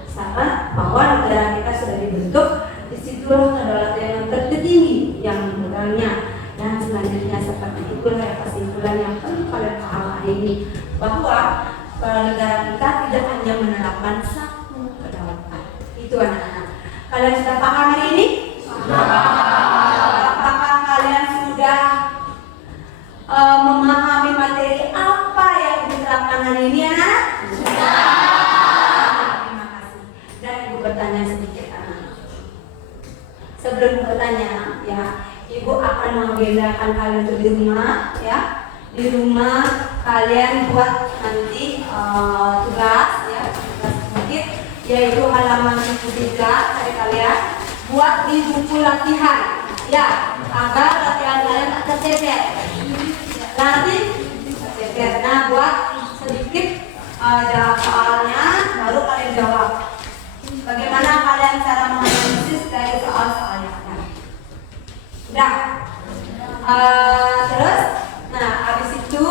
sama bahwa negara kita sudah dibentuk. Disitulah kedaulatan yang tertinggi yang memegangnya, dan selanjutnya seperti itulah yang kesimpulan yang perlu kalian paham hari ini, bahwa negara kita tidak hanya menerapkan satu kedaulatan. Itu anak-anak. Kalian sudah paham hari ini? Apakah kalian sudah memahami materi apa yang diterapkan hari ini anak? Terima kasih. Dan ibu bertanya sedikit anak. Sebelum bertanya ya, ibu akan mengagendakan kalian untuk di rumah ya. Di rumah kalian buat nanti tugas ya, tugas sedikit, yaitu halaman 3 dari kalian buat di buku latihan ya, agar latihan kalian tak tercecer. Nanti tercecer. Nah, buat sedikit jawab soalnya, baru kalian jawab. Bagaimana kalian cara menganalisis dari soal-soalnya? Udah. Terus, nah habis itu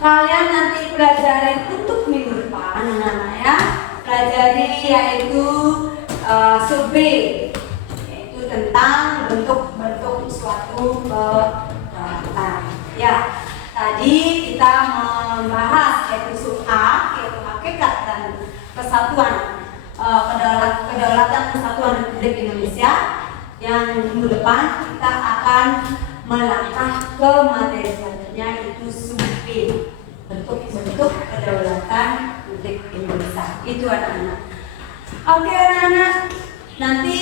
kalian nanti pelajari untuk minggu depan, anak-anak ya. Pelajari yaitu survei, yaitu tentang bentuk-bentuk suatu kedaulatan. Ya, tadi kita membahas yaitu subha, yaitu hakikat dan kesatuan kedaulatan kesatuan Republik Indonesia. Yang minggu depan kita akan melangkah ke materi selanjutnya, yaitu survei bentuk-bentuk kedaulatan Republik Indonesia. Itu anak-anak. Oke anak-anak, nanti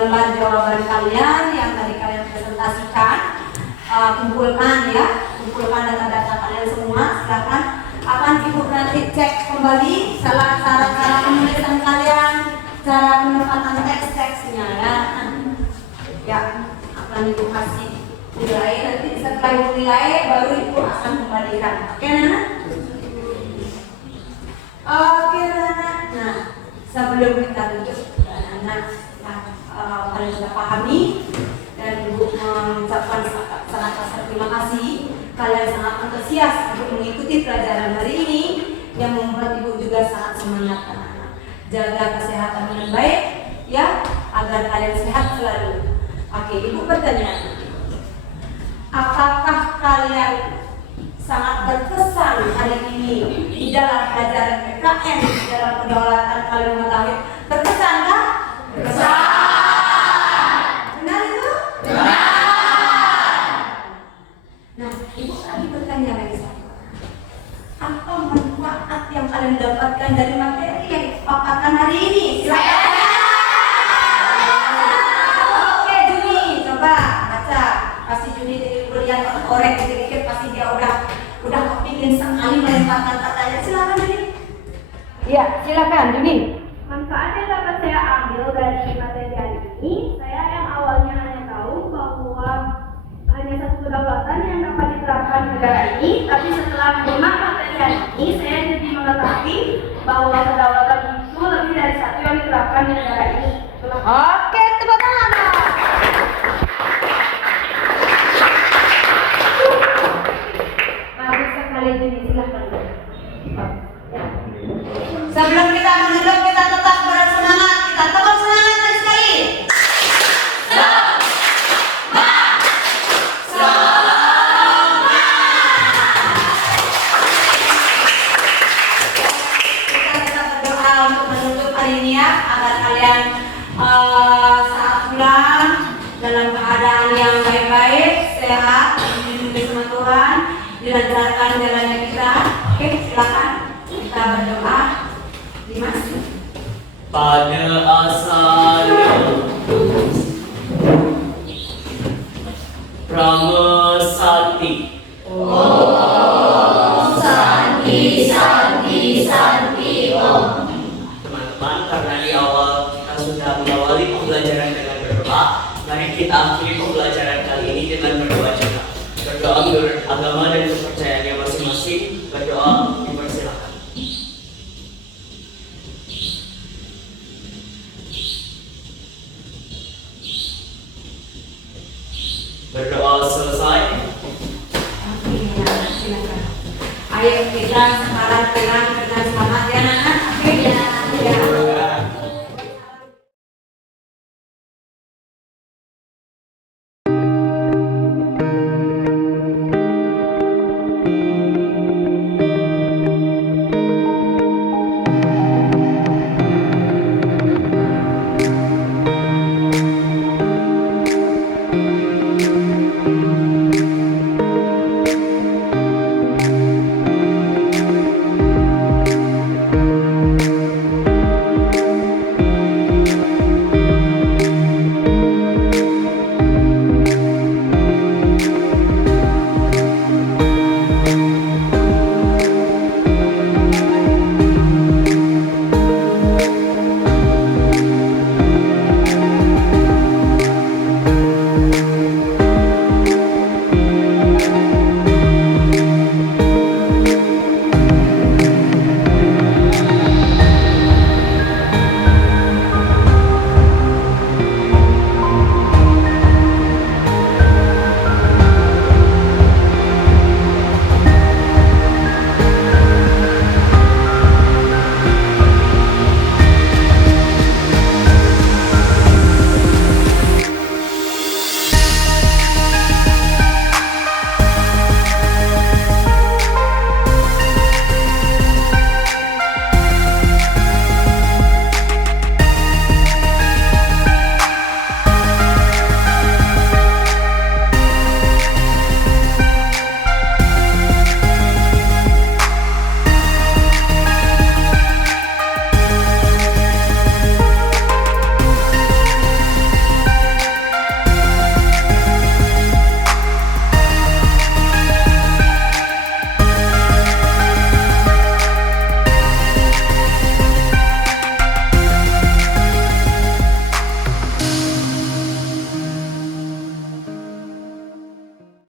lembar jawaban kalian yang tadi kalian presentasikan, kumpulkan data-data kalian semua. Silakan, akan ibu nanti cek kembali cara penulisan kalian, cara penempatan teks-teksnya ya. Ya, akan ibu kasih nilai, nanti setelah ibu nilai baru ibu akan kembalikan. Oke anak-anak? Oke anak-anak. Nah, sebelum kita tutup, anak-anak kalian sudah pahami dan ibu mengucapkan sangat besar terima kasih. Kalian sangat antusias untuk mengikuti pelajaran hari ini yang membuat ibu juga sangat semangat anak-anak. Jaga kesehatan dengan baik ya, agar kalian sehat selalu. Oke, ibu bertanya, apakah kalian sangat berkesan hari ini di dalam pelajaran PKN, di dalam kedaulatan kalian mengetahui? Berkesan kah? Berkesan. Benar itu? Benar. Nah, ibu lagi bertanya lagi sama, apa manfaat yang kalian dapatkan dari materi yang dipaparkan hari ini? Silakan. Oke Juni, coba baca. Pasti Juni lihat korek dikit-dikit, pasti dia udah kepingin sekali melemparkan katanya. Silakan Juni. Iya, silakan Juni. Manfaat yang dapat saya ambil dari materi hari ini, saya yang awalnya hanya tahu bahwa hanya satu kedaulatan yang dapat diterapkan di negara ini, tapi setelah menyimak materi hari ini, saya jadi mengetahui bahwa kedaulatan itu lebih dari satu yang diterapkan di negara ini. Oke, tepuk tangan. Bagus sekali Juni, silakan. Sebelum kita menutup, kita tetap bersemangat. Kita tepuk semangat lagi sekali. Kita berdoa untuk menutup hari ini ya, agar kalian saat pulang dalam keadaan yang baik-baik, sehat, dilindungi sama Tuhan, dilancarkan jalannya kita. Oke, silakan kita berdoa. Dimas. Pada asalnya Brahma Santi. Teman-teman, karena di awal kita sudah mengawali pembelajaran dengan berdoa, mari kita akhiri pembelajaran kali ini dengan berdoa juga. Berdoa menurut agama dan kepercayaannya masing-masing. Berdoa dipersilakan. Berdoa selesai. Oke, silakan. Ayo kita sekarang pulang dengan selamat ya, anak.